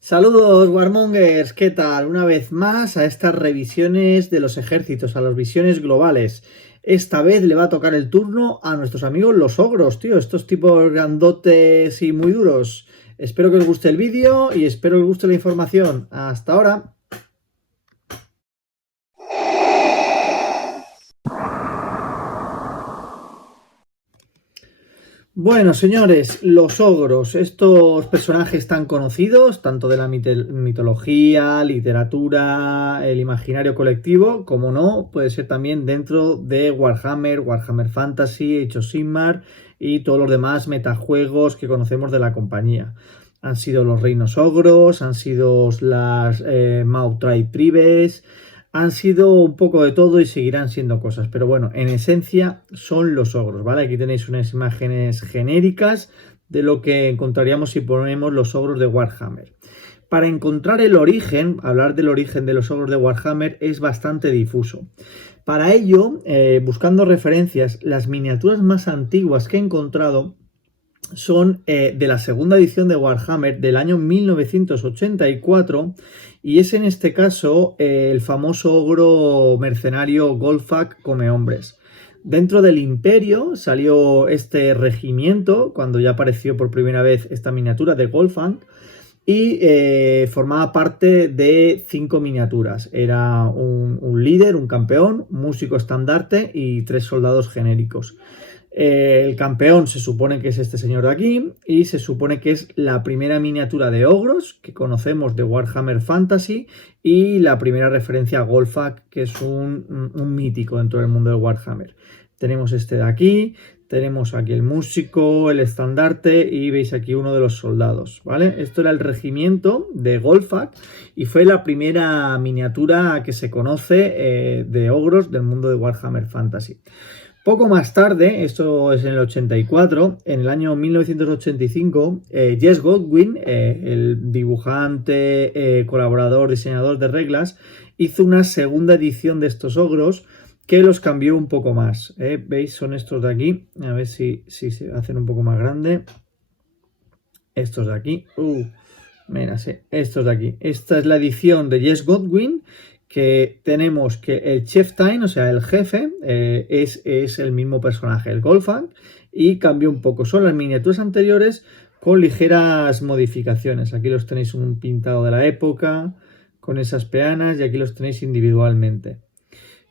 Saludos Warmongers, ¿qué tal? Una vez más a estas revisiones de los ejércitos, a las visiones globales. Esta vez le va a tocar el turno a nuestros amigos los ogros, tío, estos tipos grandotes y muy duros. Espero que os guste el vídeo y espero que os guste la información. Hasta ahora. Bueno, señores, los ogros, estos personajes tan conocidos, tanto de la mitología, literatura, el imaginario colectivo, como no, puede ser también dentro de Warhammer, Warhammer Fantasy, Age of Sigmar y todos los demás metajuegos que conocemos de la compañía. Han sido los reinos ogros, han sido las Mautraid Tribes, han sido un poco de todo y seguirán siendo cosas, pero bueno, en esencia son los ogros, ¿vale? Aquí tenéis unas imágenes genéricas de lo que encontraríamos si ponemos los ogros de Warhammer. Para encontrar el origen, hablar del origen de los ogros de Warhammer es bastante difuso. Para ello, buscando referencias, las miniaturas más antiguas que he encontrado son de la segunda edición de Warhammer del año 1984 y es en este caso el famoso ogro mercenario Golfak come hombres. Dentro del Imperio salió este regimiento cuando ya apareció por primera vez esta miniatura de Golfak y formaba parte de 5 miniaturas. Era un líder, un campeón, músico estandarte y 3 soldados genéricos. El campeón se supone que es este señor de aquí y se supone que es la primera miniatura de ogros que conocemos de Warhammer Fantasy y la primera referencia a Golfak, que es un mítico dentro del mundo de Warhammer. Tenemos este de aquí, tenemos aquí el músico, el estandarte y veis aquí uno de los soldados, ¿vale? Esto era el regimiento de Golfak y fue la primera miniatura que se conoce de ogros del mundo de Warhammer Fantasy. Poco más tarde, esto es en el 84, en el año 1985, Jess Godwin, el dibujante, colaborador, diseñador de reglas, hizo una segunda edición de estos ogros que los cambió un poco más. ¿Veis? Son estos de aquí. A ver si se hacen un poco más grande. Estos de aquí. Mira, sí, estos de aquí. Esta es la edición de Jess Godwin, que tenemos que el Chieftain, o sea, el jefe, es el mismo personaje, el Golfak, y cambió un poco. Son las miniaturas anteriores con ligeras modificaciones. Aquí los tenéis un pintado de la época, con esas peanas, y aquí los tenéis individualmente.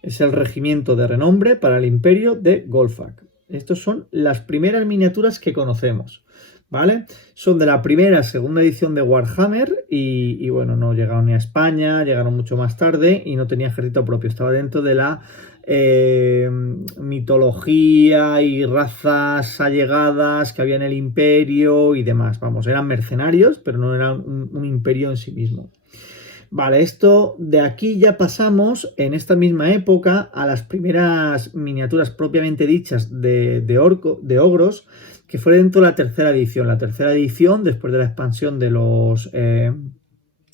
Es el regimiento de renombre para el Imperio de Golfak. Estas son las primeras miniaturas que conocemos, ¿vale? Son de la primera, segunda edición de Warhammer y bueno, no llegaron ni a España, llegaron mucho más tarde y no tenía ejército propio. Estaba dentro de la mitología y razas allegadas que había en el imperio y demás. Vamos, eran mercenarios, pero no eran un imperio en sí mismo. Vale, esto de aquí ya pasamos en esta misma época a las primeras miniaturas propiamente dichas de ogros, que fue dentro de la tercera edición. La tercera edición, después de la expansión de los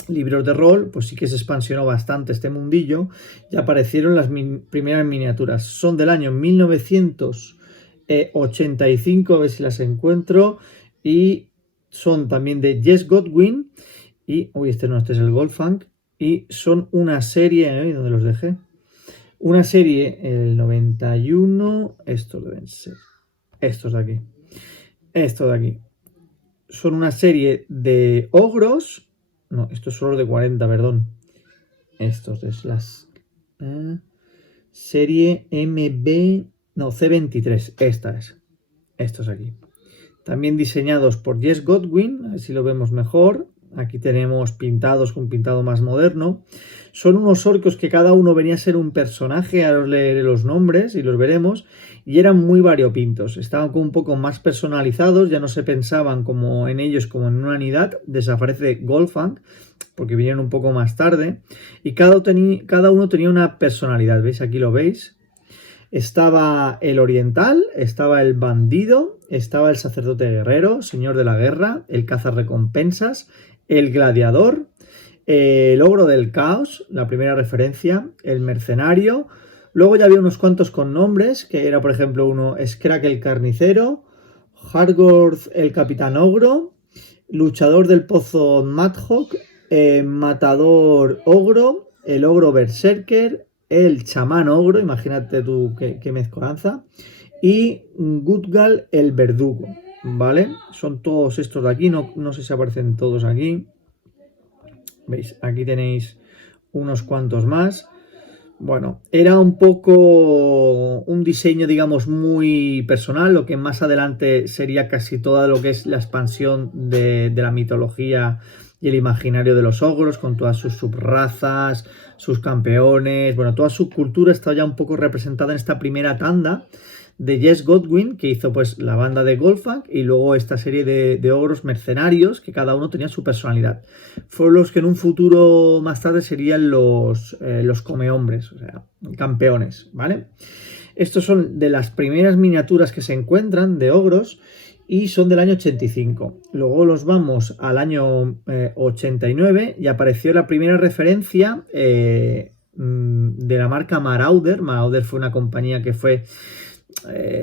libros de rol, pues sí que se expansionó bastante este mundillo y aparecieron las primeras miniaturas. Son del año 1985, a ver si las encuentro, y son también de Jess Godwin. Y, este es el Golfak. Y son una serie, ¿dónde los dejé? Una serie, el 91, estos deben ser, estos de aquí. Estos de aquí. Son una serie de ogros, no, esto es solo de 40, perdón. Estos es las serie MB, no, C23, esta es. Estos aquí. También diseñados por Jess Godwin, a ver si lo vemos mejor. Aquí tenemos pintados con pintado más moderno. Son unos orcos que cada uno venía a ser un personaje, ahora os leeré los nombres y los veremos, y eran muy variopintos. Estaban como un poco más personalizados, ya no se pensaban como en ellos como en una unidad. Desaparece Golfak, porque vinieron un poco más tarde, y cada uno tenía una personalidad. ¿Veis? Aquí lo veis. Estaba el oriental, estaba el bandido, estaba el sacerdote guerrero, señor de la guerra, el cazarrecompensas, el gladiador, el ogro del caos, la primera referencia, el mercenario. Luego ya había unos cuantos con nombres, que era por ejemplo uno Skrak el carnicero, Hargorth, el Capitán Ogro, Luchador del Pozo Madhawk, Matador Ogro, el Ogro Berserker, el Chamán Ogro, imagínate tú qué mezcolanza, y Gutgal el Verdugo, ¿vale? Son todos estos de aquí, no sé si aparecen todos aquí. ¿Veis? Aquí tenéis unos cuantos más. Bueno, era un poco un diseño, digamos, muy personal, lo que más adelante sería casi todo lo que es la expansión de la mitología y el imaginario de los ogros, con todas sus subrazas, sus campeones, bueno, toda su cultura está ya un poco representada en esta primera tanda de Jess Godwin, que hizo pues la banda de Golfang, y luego esta serie de ogros mercenarios, que cada uno tenía su personalidad. Fueron los que en un futuro más tarde serían los comehombres, o sea, campeones, ¿vale? Estos son de las primeras miniaturas que se encuentran de ogros y son del año 85. Luego los vamos al año 89 y apareció la primera referencia de la marca Marauder. Marauder fue una compañía que fue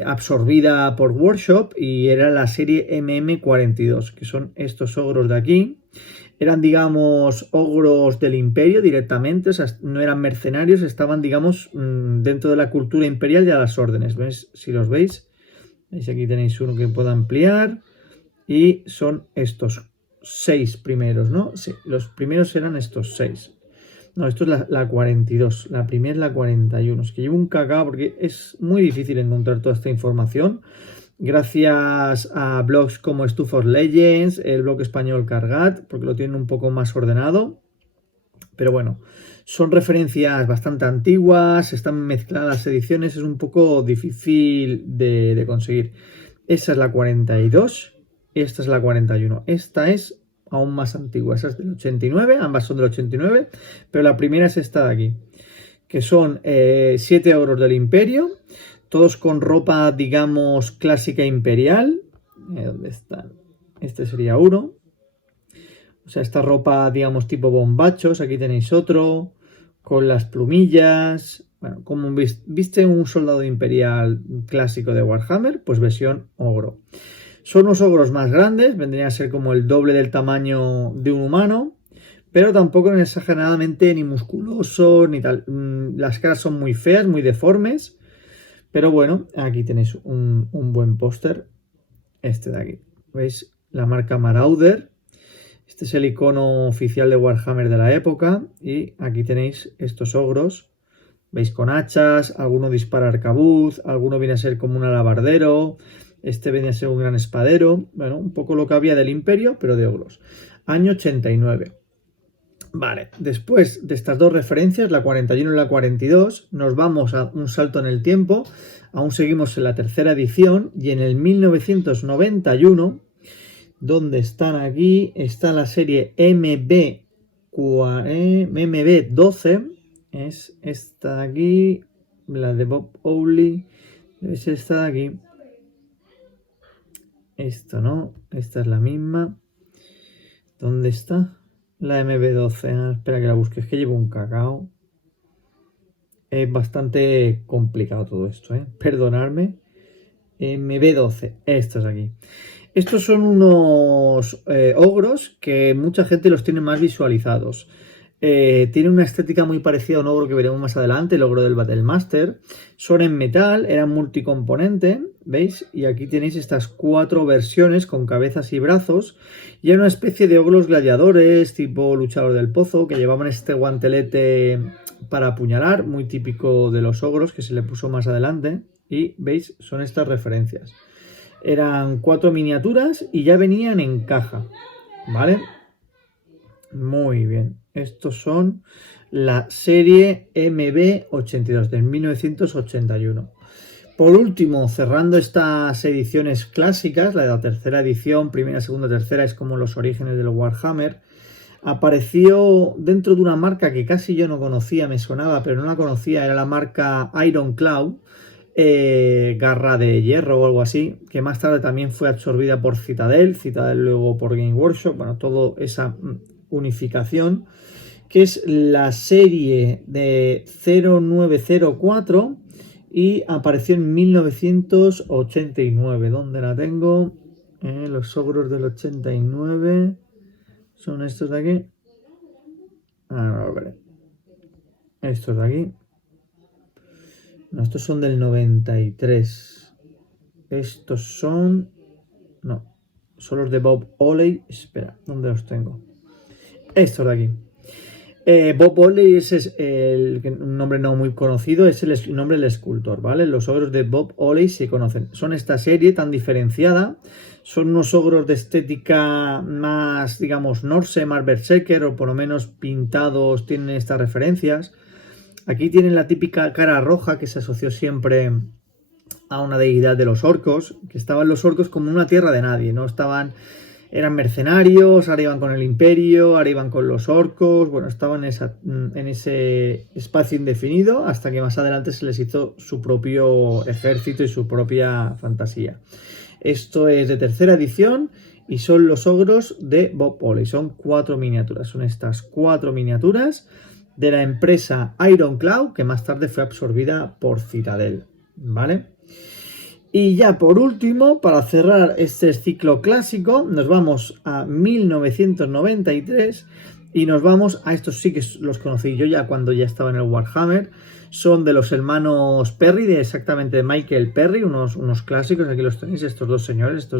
absorbida por Workshop y era la serie MM42, que son estos ogros de aquí. Eran, digamos, ogros del imperio directamente, o sea, no eran mercenarios, estaban, digamos, dentro de la cultura imperial y a las órdenes. ¿Veis? Si los veis, aquí tenéis uno que puedo ampliar y son estos 6 primeros, ¿no? Sí, los primeros eran estos 6. No, esto es la 42, la primera es la 41. Es que llevo un cacao porque es muy difícil encontrar toda esta información. Gracias a blogs como Stuff of Legends, el blog español Cargat, porque lo tienen un poco más ordenado. Pero bueno, son referencias bastante antiguas, están mezcladas las ediciones, es un poco difícil de conseguir. Esa es la 42, esta es la 41. Esta es aún más antigua, esa es del 89, ambas son del 89, pero la primera es esta de aquí, que son 7 ogros del imperio, todos con ropa, digamos, clásica imperial. ¿Dónde están? Este sería uno. O sea, esta ropa, digamos, tipo bombachos. Aquí tenéis otro, con las plumillas. Bueno, como viste un soldado imperial clásico de Warhammer, pues versión ogro. Son unos ogros más grandes, vendrían a ser como el doble del tamaño de un humano, pero tampoco es exageradamente ni musculoso ni tal. Las caras son muy feas, muy deformes, pero bueno, aquí tenéis un buen póster, este de aquí. ¿Veis? La marca Marauder. Este es el icono oficial de Warhammer de la época y aquí tenéis estos ogros. ¿Veis? Con hachas, alguno dispara arcabuz, alguno viene a ser como un alabardero. Este viene a ser un gran espadero. Bueno, un poco lo que había del imperio, pero de ogros. Año 89. Vale, después de estas dos referencias, la 41 y la 42, nos vamos a un salto en el tiempo. Aún seguimos en la tercera edición y en el 1991, donde están aquí, está la serie MB12. Es esta de aquí, la de Bob Owley. Es esta de aquí. Esto no, esta es la misma. ¿Dónde está? La MB12. Espera que la busque, es que llevo un cacao. Es bastante complicado todo esto, perdonadme. MB12, estos aquí. Estos son unos ogros que mucha gente los tiene más visualizados. Tiene una estética muy parecida a un ogro que veremos más adelante, el ogro del Battlemaster. Son en metal, eran multicomponente, ¿veis? Y aquí tenéis estas 4 versiones con cabezas y brazos. Y hay una especie de ogros gladiadores, tipo luchador del pozo, que llevaban este guantelete para apuñalar, muy típico de los ogros, que se le puso más adelante. Y, ¿veis? Son estas referencias. Eran 4 miniaturas y ya venían en caja, ¿vale? Muy bien. Estos son la serie MB82 del 1981. Por último, cerrando estas ediciones clásicas, la de la tercera edición, primera, segunda, tercera, es como los orígenes del Warhammer, apareció dentro de una marca que casi yo no conocía, me sonaba, pero no la conocía, era la marca Iron Claw, garra de hierro o algo así, que más tarde también fue absorbida por Citadel luego por Game Workshop, bueno, toda esa unificación, que es la serie de 0904 y apareció en 1989. ¿Dónde la tengo? Los ogros del 89 son estos de aquí. Ahora lo veré. Estos de aquí. No, estos son del 93. Estos son... No, son los de Bob Oley. Espera, ¿dónde los tengo? Estos de aquí. Bob Oley es un nombre no muy conocido, es el nombre del escultor, ¿vale? Los ogros de Bob Oley se conocen. Son esta serie tan diferenciada. Son unos ogros de estética más, digamos, Norse, más berserker, o por lo menos pintados, tienen estas referencias. Aquí tienen la típica cara roja que se asoció siempre a una deidad de los orcos, que estaban los orcos como en una tierra de nadie, ¿no? Eran mercenarios, ahora iban con el imperio, ahora iban con los orcos, bueno, estaban en ese espacio indefinido hasta que más adelante se les hizo su propio ejército y su propia fantasía. Esto es de tercera edición y son los ogros de Bob Oley, son 4 miniaturas, son estas 4 miniaturas de la empresa Ironclad, que más tarde fue absorbida por Citadel, ¿vale? Y ya por último, para cerrar este ciclo clásico, nos vamos a 1993 y nos vamos a estos, sí que los conocí yo ya cuando ya estaba en el Warhammer. Son de los hermanos Perry, exactamente de Michael Perry, unos clásicos, aquí los tenéis, estos dos señores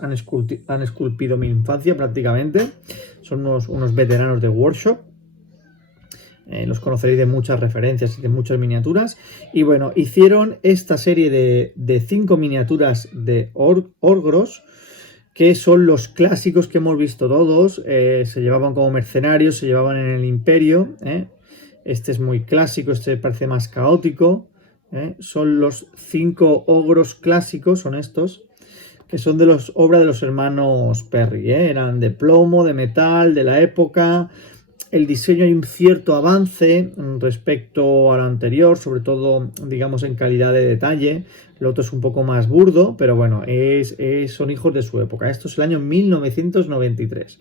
han esculpido mi infancia prácticamente, son unos veteranos de Workshop. Los conoceréis de muchas referencias y de muchas miniaturas. Y bueno, hicieron esta serie de 5 miniaturas de Orgros, que son los clásicos que hemos visto todos. Se llevaban como mercenarios, se llevaban en el imperio. Este es muy clásico, este parece más caótico. Son los 5 ogros clásicos, son estos, que son de los obra de los hermanos Perry. Eran de plomo, de metal, de la época. El diseño hay un cierto avance respecto al anterior, sobre todo, digamos, en calidad de detalle. El otro es un poco más burdo, pero bueno, son hijos de su época. Esto es el año 1993.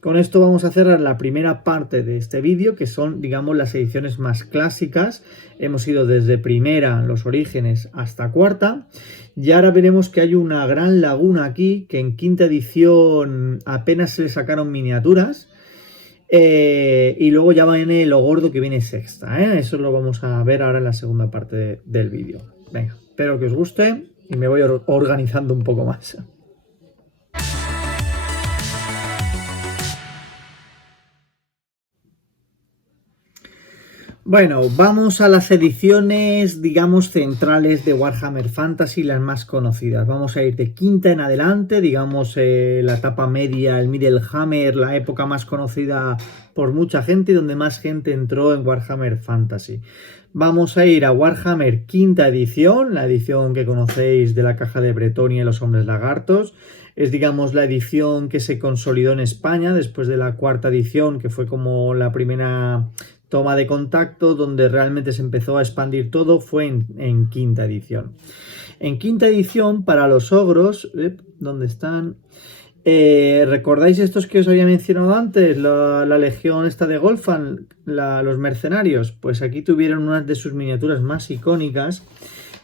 Con esto vamos a cerrar la primera parte de este vídeo, que son, digamos, las ediciones más clásicas. Hemos ido desde primera, los orígenes, hasta cuarta. Y ahora veremos que hay una gran laguna aquí, que en quinta edición apenas se le sacaron miniaturas. Y luego ya viene lo gordo que viene sexta, Eso lo vamos a ver ahora en la segunda parte del vídeo. Venga, espero que os guste y me voy organizando un poco más. Bueno, vamos a las ediciones, digamos, centrales de Warhammer Fantasy, las más conocidas. Vamos a ir de quinta en adelante, digamos, la etapa media, el Middle Hammer, la época más conocida por mucha gente y donde más gente entró en Warhammer Fantasy. Vamos a ir a Warhammer quinta edición, la edición que conocéis de la caja de Bretonia y los hombres lagartos. Es, digamos, la edición que se consolidó en España después de la cuarta edición, que fue como la primera toma de contacto, donde realmente se empezó a expandir todo, fue en quinta edición. En quinta edición, para los ogros, ¿dónde están? ¿Recordáis estos que os había mencionado antes? La legión esta de Golfan, los mercenarios. Pues aquí tuvieron una de sus miniaturas más icónicas,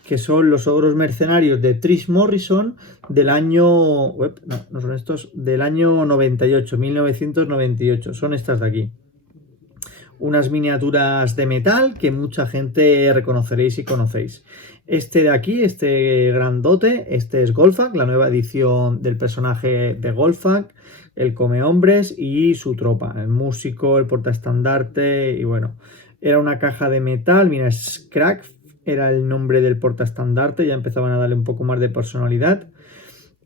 que son los ogros mercenarios de Trish Morrison del año... no son estos, del año 98, 1998. Son estas de aquí. Unas miniaturas de metal que mucha gente reconoceréis y conocéis. Este de aquí, este grandote, este es Golfak, la nueva edición del personaje de Golfak, el come hombres y su tropa, el músico, el portaestandarte y bueno, era una caja de metal, mira, Scrag era el nombre del portaestandarte, ya empezaban a darle un poco más de personalidad.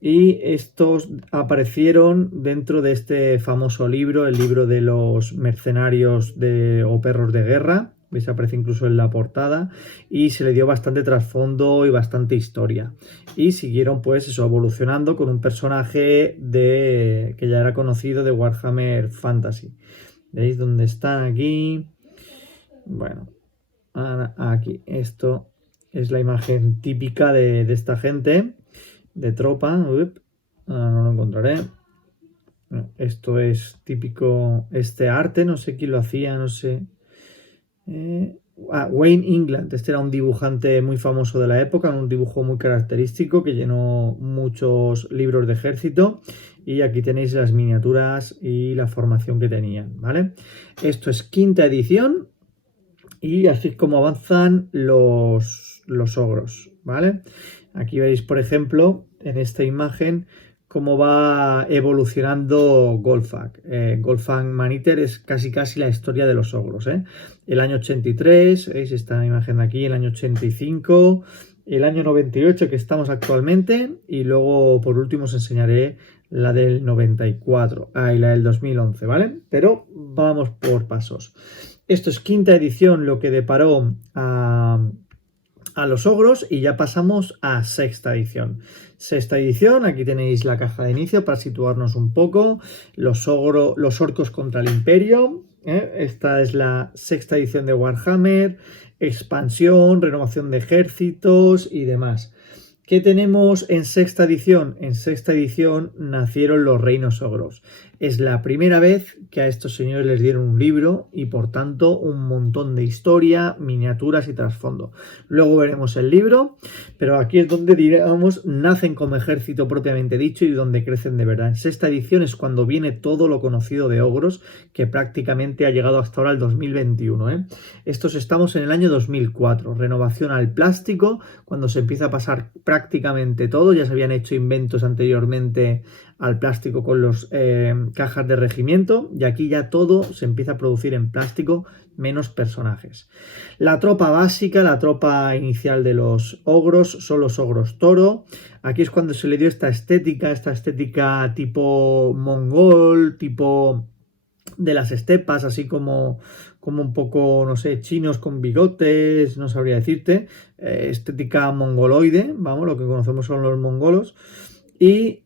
Y estos aparecieron dentro de este famoso libro, el libro de los mercenarios o perros de guerra. ¿Veis? Aparece incluso en la portada. Y se le dio bastante trasfondo y bastante historia. Y siguieron pues eso, evolucionando con un personaje que ya era conocido de Warhammer Fantasy. ¿Veis dónde están aquí? Bueno, aquí. Esto es la imagen típica de esta gente. De tropa, no lo encontraré. Esto es típico, este arte, no sé quién lo hacía, no sé. Wayne England, este era un dibujante muy famoso de la época, un dibujo muy característico que llenó muchos libros de ejército. Y aquí tenéis las miniaturas y la formación que tenían, ¿vale? Esto es quinta edición y así es como avanzan los ogros, ¿vale? Aquí veis, por ejemplo, en esta imagen, cómo va evolucionando Golfang. Golfang Maniter es casi la historia de los ogros, ¿eh? El año 83, veis esta imagen de aquí, el año 85, el año 98 que estamos actualmente, y luego por último os enseñaré la del 94, y la del 2011, ¿vale? Pero vamos por pasos. Esto es quinta edición, lo que deparó a los ogros, y ya pasamos a sexta edición. Sexta edición, aquí tenéis la caja de inicio para situarnos un poco. Los orcos contra el imperio. Esta es la sexta edición de Warhammer. Expansión, renovación de ejércitos y demás. ¿Qué tenemos en sexta edición? En sexta edición nacieron los reinos ogros. Es la primera vez que a estos señores les dieron un libro y por tanto un montón de historia, miniaturas y trasfondo. Luego veremos el libro, pero aquí es donde, digamos, nacen como ejército propiamente dicho y donde crecen de verdad. En sexta edición es cuando viene todo lo conocido de ogros, que prácticamente ha llegado hasta ahora al 2021, ¿eh? Estos estamos en el año 2004, renovación al plástico, cuando se empieza a pasar prácticamente todo. Ya se habían hecho inventos anteriormente al plástico con los cajas de regimiento, y aquí ya todo se empieza a producir en plástico, menos personajes. La tropa básica, la tropa inicial de los ogros, son los ogros toro. Aquí es cuando se le dio esta estética tipo mongol, tipo de las estepas, así como un poco, no sé, chinos con bigotes, no sabría decirte, estética mongoloide, vamos, lo que conocemos son los mongolos, y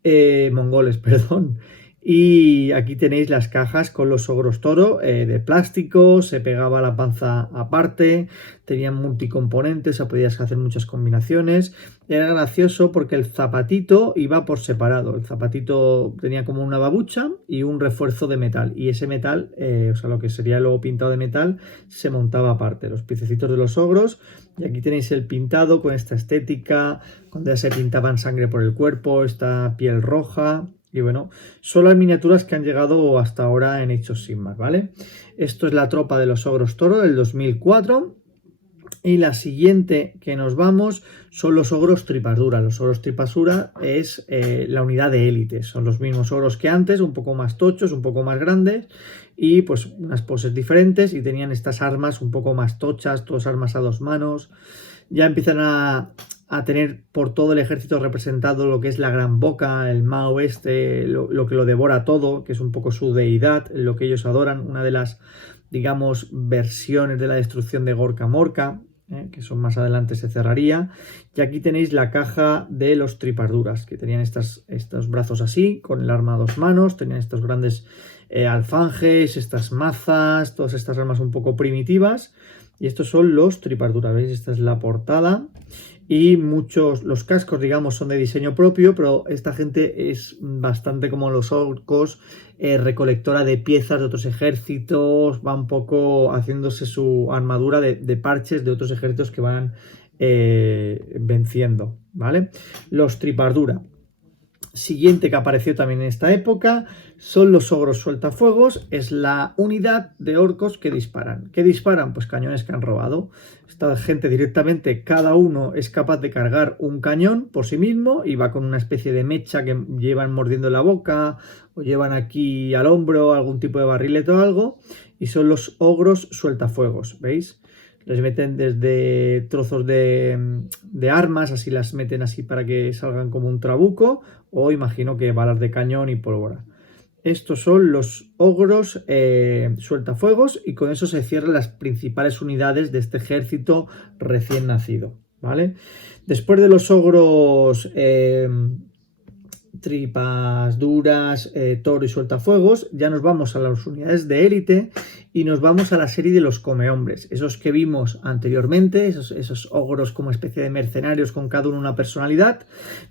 mongoles, perdón. Y aquí tenéis las cajas con los ogros toro de plástico, se pegaba la panza aparte, tenían multicomponentes, se podías hacer muchas combinaciones. Era gracioso porque el zapatito iba por separado. El zapatito tenía como una babucha y un refuerzo de metal. Y ese metal, o sea, lo que sería luego pintado de metal, se montaba aparte. Los piececitos de los ogros. Y aquí tenéis el pintado con esta estética, cuando ya se pintaban sangre por el cuerpo, esta piel roja. Y bueno, son las miniaturas que han llegado hasta ahora en Age of Sigmar, ¿vale? Esto es la tropa de los ogros toro del 2004. Y la siguiente que nos vamos son los ogros tripasura. Los ogros tripasura es la unidad de élite. Son los mismos ogros que antes, un poco más tochos, un poco más grandes y pues unas poses diferentes, y tenían estas armas un poco más tochas, todas armas a dos manos. Ya empiezan a tener por todo el ejército representado lo que es la gran boca, el Mao lo que lo devora todo, que es un poco su deidad, lo que ellos adoran, una de las, digamos, versiones de la destrucción de Gorka Morka, que son más adelante se cerraría. Y aquí tenéis la caja de los triparduras, que tenían estos brazos así, con el arma a dos manos, tenían estos grandes alfanjes, estas mazas, todas estas armas un poco primitivas. Y estos son los triparduras, ¿veis? Esta es la portada. Y los cascos, digamos, son de diseño propio, pero esta gente es bastante como los orcos, recolectora de piezas de otros ejércitos, va un poco haciéndose su armadura de parches de otros ejércitos que van venciendo, ¿vale? Los tripardura. Siguiente que apareció también en esta época son los ogros sueltafuegos. Es la unidad de orcos que disparan. ¿Qué disparan? Pues cañones que han robado. Esta gente directamente, cada uno es capaz de cargar un cañón por sí mismo y va con una especie de mecha que llevan mordiendo la boca o llevan aquí al hombro algún tipo de barrilete o algo, y son los ogros sueltafuegos, ¿veis? Les meten desde trozos de armas, así las meten así para que salgan como un trabuco, o imagino que balas de cañón y pólvora. Estos son los ogros sueltafuegos, y con eso se cierran las principales unidades de este ejército recién nacido, ¿vale? Después de los ogros tripas duras, toro y sueltafuegos, ya nos vamos a las unidades de élite y nos vamos a la serie de los comehombres, esos que vimos anteriormente, esos ogros como especie de mercenarios con cada uno una personalidad.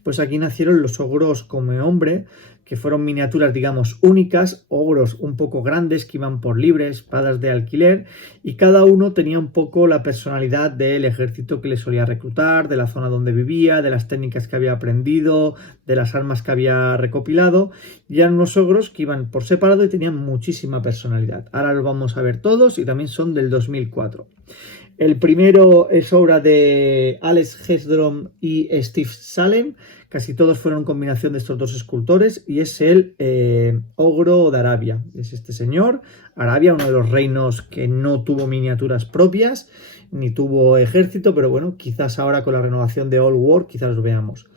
Pues aquí nacieron los ogros comehombre, que fueron miniaturas, digamos, únicas, ogros un poco grandes que iban por libre, espadas de alquiler, y cada uno tenía un poco la personalidad del ejército que le solía reclutar, de la zona donde vivía, de las técnicas que había aprendido, de las armas que había recopilado, y eran unos ogros que iban por separado y tenían muchísima personalidad. Ahora los vamos a ver todos y también son del 2004. El primero es obra de Alex Hestrom y Steve Salem. Casi todos fueron combinación de estos dos escultores y es el ogro de Arabia. Es este señor, Arabia, uno de los reinos que no tuvo miniaturas propias ni tuvo ejército, pero bueno, quizás ahora con la renovación de Old War quizás los veamos.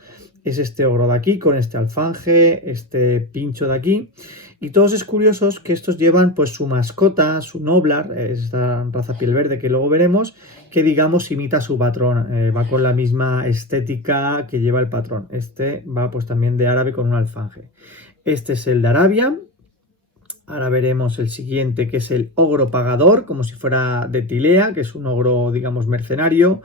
Es este ogro de aquí con este alfanje, este pincho de aquí. Y todos es curiosos que estos llevan pues su mascota, su noblar, esta raza piel verde que luego veremos, que digamos imita su patrón, va con la misma estética que lleva el patrón. Este va pues también de árabe con un alfanje. Este es el de Arabia. Ahora veremos el siguiente, que es el ogro pagador, como si fuera de Tilea, que es un ogro, digamos, mercenario,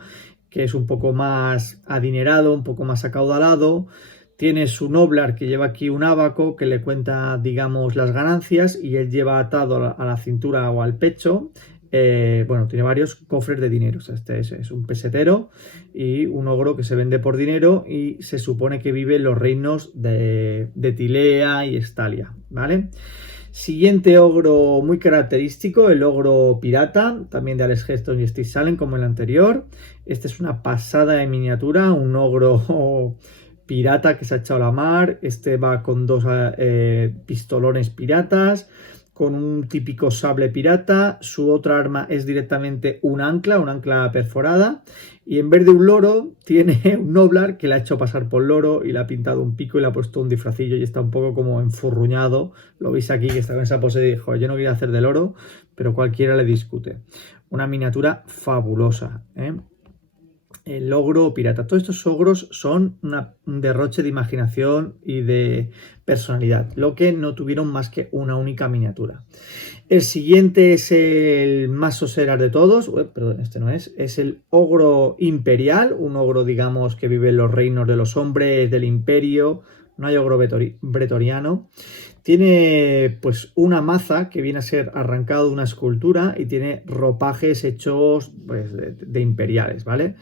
que es un poco más adinerado, un poco más acaudalado. Tiene su noblar que lleva aquí un ábaco que le cuenta, digamos, las ganancias y él lleva atado a la cintura o al pecho. Bueno, tiene varios cofres de dinero. O sea, este es un pesetero y un ogro que se vende por dinero y se supone que vive en los reinos de Tilea y Estalia, ¿vale? Siguiente ogro muy característico, el ogro pirata, también de Alex Heston y Steve Salem como el anterior. Este es una pasada de miniatura, un ogro pirata que se ha echado a la mar. Este va con dos pistolones piratas, con un típico sable pirata. Su otra arma es directamente un ancla perforada. Y en vez de un loro, tiene un noblar que le ha hecho pasar por loro y le ha pintado un pico y le ha puesto un disfracillo y está un poco como enfurruñado. Lo veis aquí que está con esa pose y dijo, yo no quería hacer de loro, pero cualquiera le discute. Una miniatura fabulosa, ¿eh? El ogro pirata. Todos estos ogros son un derroche de imaginación y de personalidad, lo que no tuvieron más que una única miniatura. El siguiente es el más soseras de todos, perdón, este no es el ogro imperial, un ogro, digamos, que vive en los reinos de los hombres del imperio, no hay ogro pretoriano. Tiene pues una maza que viene a ser arrancado de una escultura y tiene ropajes hechos pues, de imperiales, ¿vale?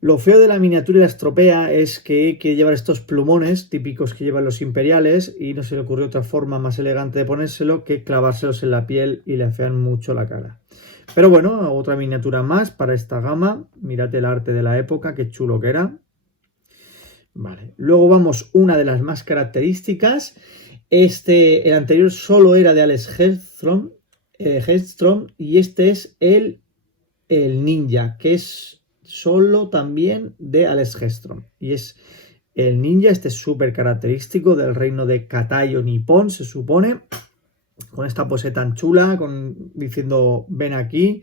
Lo feo de la miniatura y la estropea es que hay que llevar estos plumones típicos que llevan los imperiales y no se le ocurrió otra forma más elegante de ponérselo que clavárselos en la piel y le afean mucho la cara. Pero bueno, otra miniatura más para esta gama. Mirad el arte de la época, qué chulo que era. Vale, luego vamos una de las más características. El anterior solo era de Alex Hestrom y este es el ninja, que es solo también de Alex Hestrom. Y es el ninja, este es súper característico del reino de Katai o Nippon, se supone. Con esta pose tan chula, diciendo ven aquí.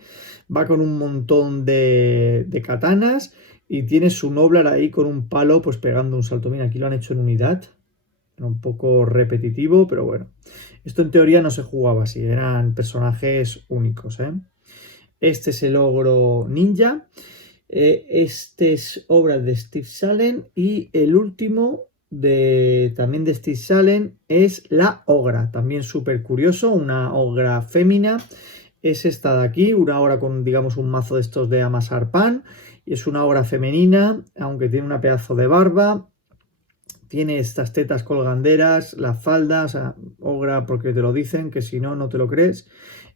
Va con un montón de katanas y tiene su noblar ahí con un palo pues pegando un salto. Mira, aquí lo han hecho en unidad. Era un poco repetitivo, pero bueno. Esto en teoría no se jugaba así, eran personajes únicos, ¿eh? Este es el ogro ninja. Este es obra de Steve Salem y el último también de Steve Salem es la ogra, también súper curioso, una ogra fémina. Es esta de aquí, una ogra con, digamos, un mazo de estos de amasar pan, y es una ogra femenina, aunque tiene una pedazo de barba. Tiene estas tetas colganderas, la falda, o sea, ogra porque te lo dicen, que si no, no te lo crees.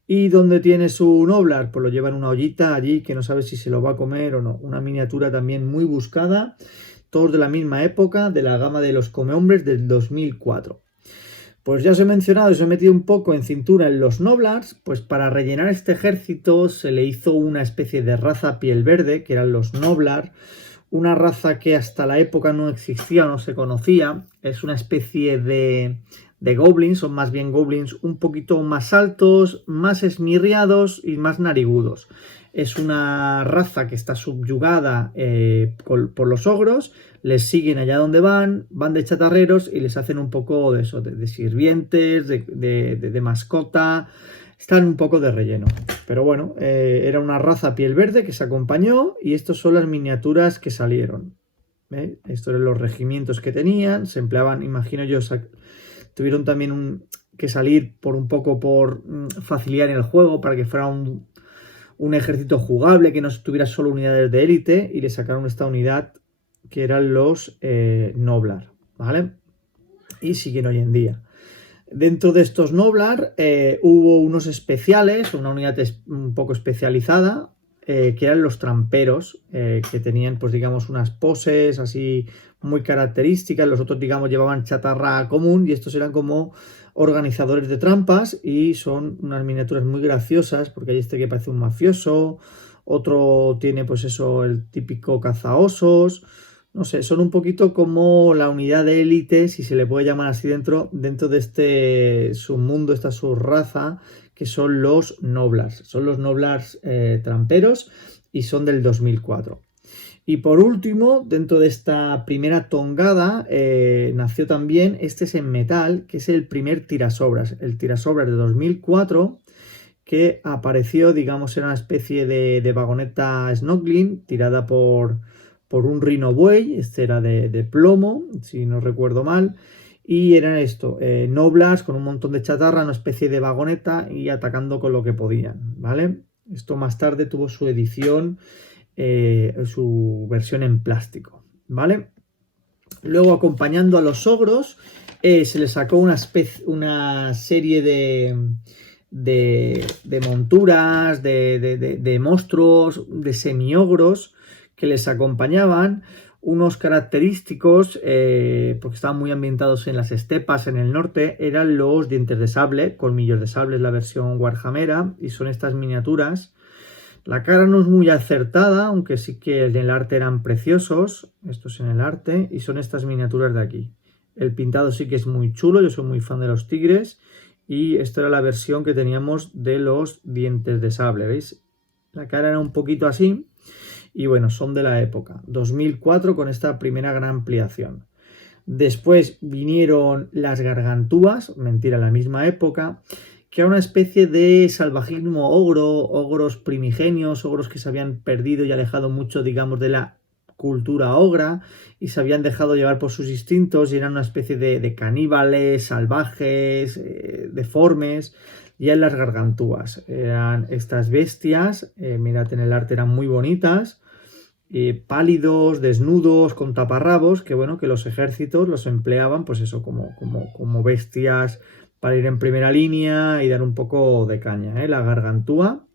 ¿Y dónde tiene su noblar? Pues lo lleva en una ollita allí que no sabe si se lo va a comer o no. Una miniatura también muy buscada, todos de la misma época, de la gama de los comehombres del 2004. Pues ya os he mencionado, os he metido un poco en cintura en los noblars, pues para rellenar este ejército se le hizo una especie de raza piel verde, que eran los noblar, una raza que hasta la época no existía, no se conocía, es una especie de goblins, son más bien goblins un poquito más altos, más esmirriados y más narigudos. Es una raza que está subyugada por los ogros, les siguen allá donde van de chatarreros y les hacen un poco de eso, de sirvientes, de mascota, están un poco de relleno. Pero bueno, era una raza piel verde que se acompañó y estas son las miniaturas que salieron. Estos eran los regimientos que tenían, se empleaban, imagino yo, tuvieron también que salir por facilitar el juego, para que fuera un ejército jugable, que no tuviera solo unidades de élite, y le sacaron esta unidad que eran los Noblar, ¿vale? Y siguen hoy en día. Dentro de estos Noblar hubo unos especiales, una unidad un poco especializada, que eran los tramperos, que tenían, pues digamos, unas poses así muy características. Los otros, digamos, llevaban chatarra común, y estos eran como organizadores de trampas, y son unas miniaturas muy graciosas, porque hay este que parece un mafioso, otro tiene, pues eso, el típico cazaosos. No sé, son un poquito como la unidad de élite, si se le puede llamar así, dentro de este submundo, esta subraza, que son los Noblars. Son los Noblars tramperos, y son del 2004. Y por último, dentro de esta primera tongada, nació también, este es en metal, que es el primer tirasobras. El tirasobras de 2004, que apareció, digamos, era una especie de vagoneta Snoglin tirada por un rino buey. Este era de plomo, si no recuerdo mal, y eran Noblars con un montón de chatarra, una especie de vagoneta, y atacando con lo que podían, ¿vale? Esto más tarde tuvo su edición, su versión en plástico, ¿vale? Luego, acompañando a los ogros, se les sacó una serie de monturas, de monstruos, de semiogros, que les acompañaban, unos característicos, porque estaban muy ambientados en las estepas en el norte, eran los dientes de sable, colmillos de sable, es la versión Warhammera, y son estas miniaturas. La cara no es muy acertada, aunque sí que en el arte eran preciosos. Esto es en el arte, y son estas miniaturas de aquí. El pintado sí que es muy chulo, yo soy muy fan de los tigres, y esta era la versión que teníamos de los dientes de sable, ¿veis? La cara era un poquito así, y bueno, son de la época 2004, con esta primera gran ampliación. Después vinieron las gargantúas, mentira, la misma época, que era una especie de salvajismo ogros primigenios, ogros que se habían perdido y alejado mucho, digamos, de la cultura ogra, y se habían dejado llevar por sus instintos, y eran una especie de caníbales, salvajes, deformes. Y en las gargantúas eran estas bestias, mirad en el arte, eran muy bonitas, pálidos, desnudos, con taparrabos, que bueno, que los ejércitos los empleaban, pues eso, como bestias para ir en primera línea y dar un poco de caña, la gargantúa.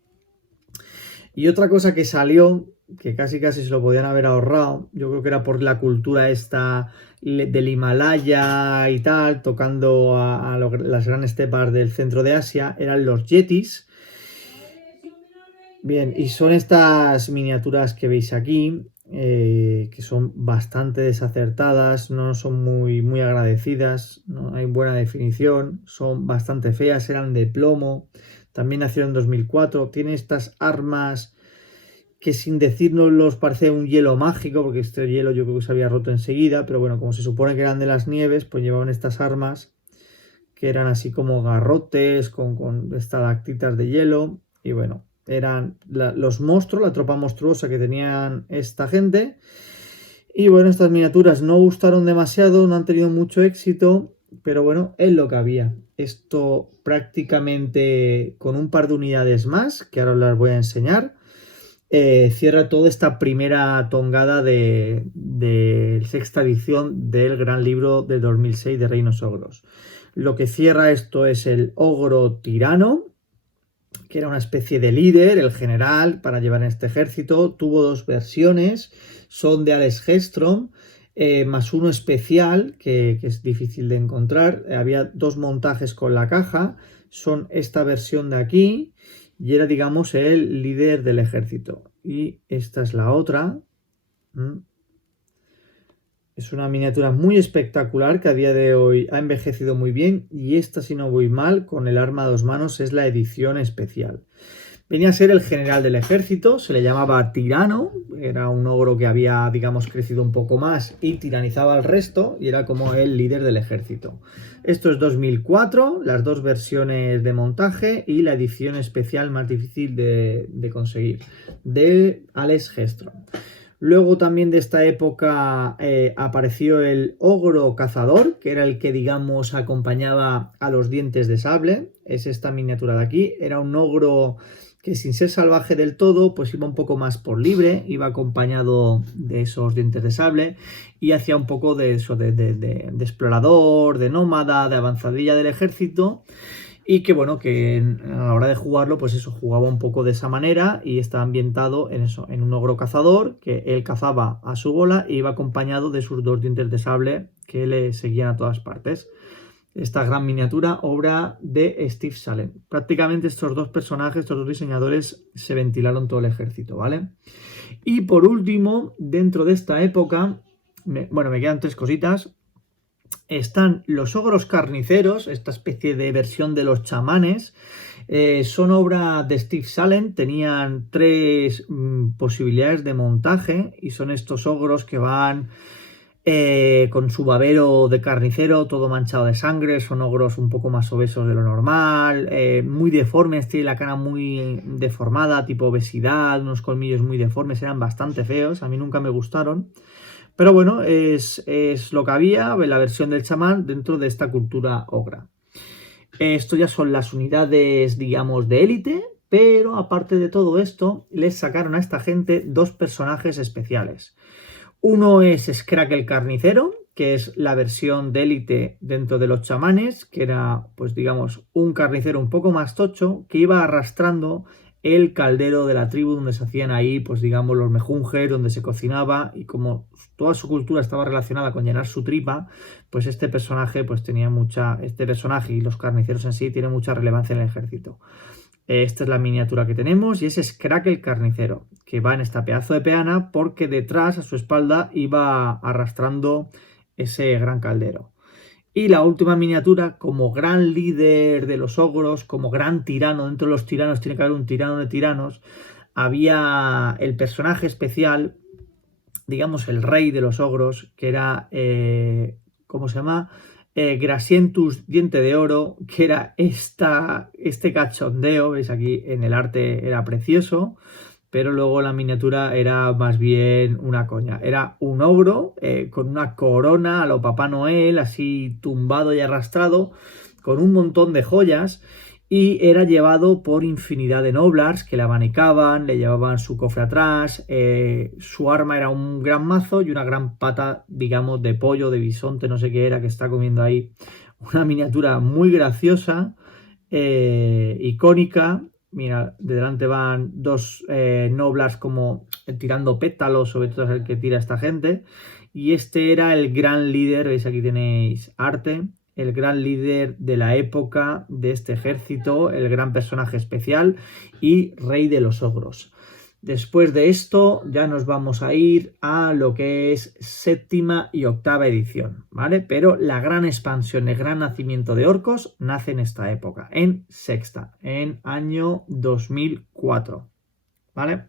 Y otra cosa que salió, que casi se lo podían haber ahorrado, yo creo que era por la cultura esta del Himalaya y tal, tocando a las grandes estepas del centro de Asia, eran los yetis. Bien, y son estas miniaturas que veis aquí, que son bastante desacertadas, no son muy agradecidas, no hay buena definición, son bastante feas, eran de plomo, también nacieron en 2004, tiene estas armas que, sin decírnoslos, parece un hielo mágico, porque este hielo yo creo que se había roto enseguida, pero bueno, como se supone que eran de las nieves, pues llevaban estas armas que eran así como garrotes con estalactitas de hielo, y bueno, eran los monstruos, la tropa monstruosa que tenían esta gente. Y bueno, estas miniaturas no gustaron demasiado, no han tenido mucho éxito, pero bueno, es lo que había. Esto prácticamente, con un par de unidades más, que ahora os las voy a enseñar, cierra toda esta primera tongada de sexta edición del gran libro de 2006 de Reinos Ogros. Lo que cierra esto es el ogro tirano, que era una especie de líder, el general, para llevar en este ejército. Tuvo dos versiones, son de Alex Hellstrom, más uno especial, que es difícil de encontrar. Había dos montajes con la caja, son esta versión de aquí, y era, digamos, el líder del ejército. Y esta es la otra. Es una miniatura muy espectacular, que a día de hoy ha envejecido muy bien, y esta, si no voy mal, con el arma a dos manos, es la edición especial. Venía a ser el general del ejército, se le llamaba tirano, era un ogro que había, digamos, crecido un poco más y tiranizaba al resto, y era como el líder del ejército. Esto es 2004, las dos versiones de montaje y la edición especial más difícil de conseguir, de Alex Hellstrom. Luego también de esta época apareció el ogro cazador, que era el que, digamos, acompañaba a los dientes de sable. Es esta miniatura de aquí. Era un ogro que, sin ser salvaje del todo, pues iba un poco más por libre, iba acompañado de esos dientes de sable y hacía un poco de eso, de explorador, de nómada, de avanzadilla del ejército. Y que bueno, que a la hora de jugarlo, pues eso, jugaba un poco de esa manera y está ambientado en eso, en un ogro cazador, que él cazaba a su bola e iba acompañado de sus dos dientes de sable que le seguían a todas partes. Esta gran miniatura, obra de Steve Salem. Prácticamente estos dos personajes, estos dos diseñadores, se ventilaron todo el ejército, ¿vale? Y por último, dentro de esta época, me quedan tres cositas. Están los ogros carniceros, esta especie de versión de los chamanes. Son obra de Steve Salem, tenían tres posibilidades de montaje y son estos ogros que van con su babero de carnicero todo manchado de sangre. Son ogros un poco más obesos de lo normal, muy deformes, tiene la cara muy deformada, tipo obesidad, unos colmillos muy deformes, eran bastante feos, a mí nunca me gustaron. Pero bueno, es lo que había, la versión del chamán dentro de esta cultura ogra. Esto ya son las unidades, digamos, de élite, pero aparte de todo esto, les sacaron a esta gente dos personajes especiales. Uno es Scrack el carnicero, que es la versión de élite dentro de los chamanes, que era, pues digamos, un carnicero un poco más tocho, que iba arrastrando el caldero de la tribu donde se hacían ahí, pues digamos, los mejunjes, donde se cocinaba, y como toda su cultura estaba relacionada con llenar su tripa, pues este personaje y los carniceros en sí tienen mucha relevancia en el ejército. Esta es la miniatura que tenemos y ese es Crack el carnicero, que va en esta pedazo de peana porque detrás, a su espalda, iba arrastrando ese gran caldero. Y la última miniatura, como gran líder de los ogros, como gran tirano, dentro de los tiranos tiene que haber un tirano de tiranos, había el personaje especial, digamos el rey de los ogros, que era, ¿cómo se llama? Grasientus Diente de Oro, que era este cachondeo, veis aquí en el arte era precioso, pero luego la miniatura era más bien una coña. Era un ogro con una corona a lo Papá Noel, así tumbado y arrastrado, con un montón de joyas, y era llevado por infinidad de noblars que le abanicaban, le llevaban su cofre atrás, su arma era un gran mazo y una gran pata, digamos, de pollo, de bisonte, no sé qué era, que está comiendo ahí. Una miniatura muy graciosa, icónica. Mira, de delante van dos noblars como tirando pétalos, sobre todo es el que tira esta gente. Y este era el gran líder, veis aquí tenéis arte, el gran líder de la época de este ejército, el gran personaje especial y rey de los ogros. Después de esto ya nos vamos a ir a lo que es séptima y octava edición, ¿vale? Pero la gran expansión, el gran nacimiento de Orcos nace en esta época, en sexta, en año 2004, ¿vale?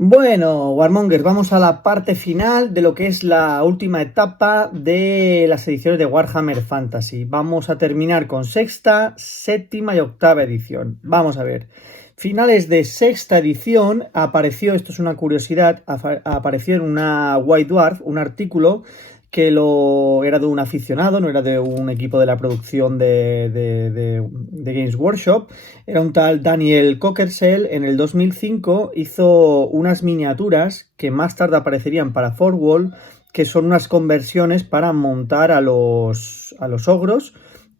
Bueno, Warmongers, vamos a la parte final de lo que es la última etapa de las ediciones de Warhammer Fantasy. Vamos a terminar con sexta, séptima y octava edición. Vamos a ver. Finales de sexta edición apareció, esto es una curiosidad, apareció en una White Dwarf un artículo que era de un aficionado, no era de un equipo de la producción de Games Workshop. Era un tal Daniel Cockersell. En el 2005 hizo unas miniaturas que más tarde aparecerían para Forwall, que son unas conversiones para montar a los ogros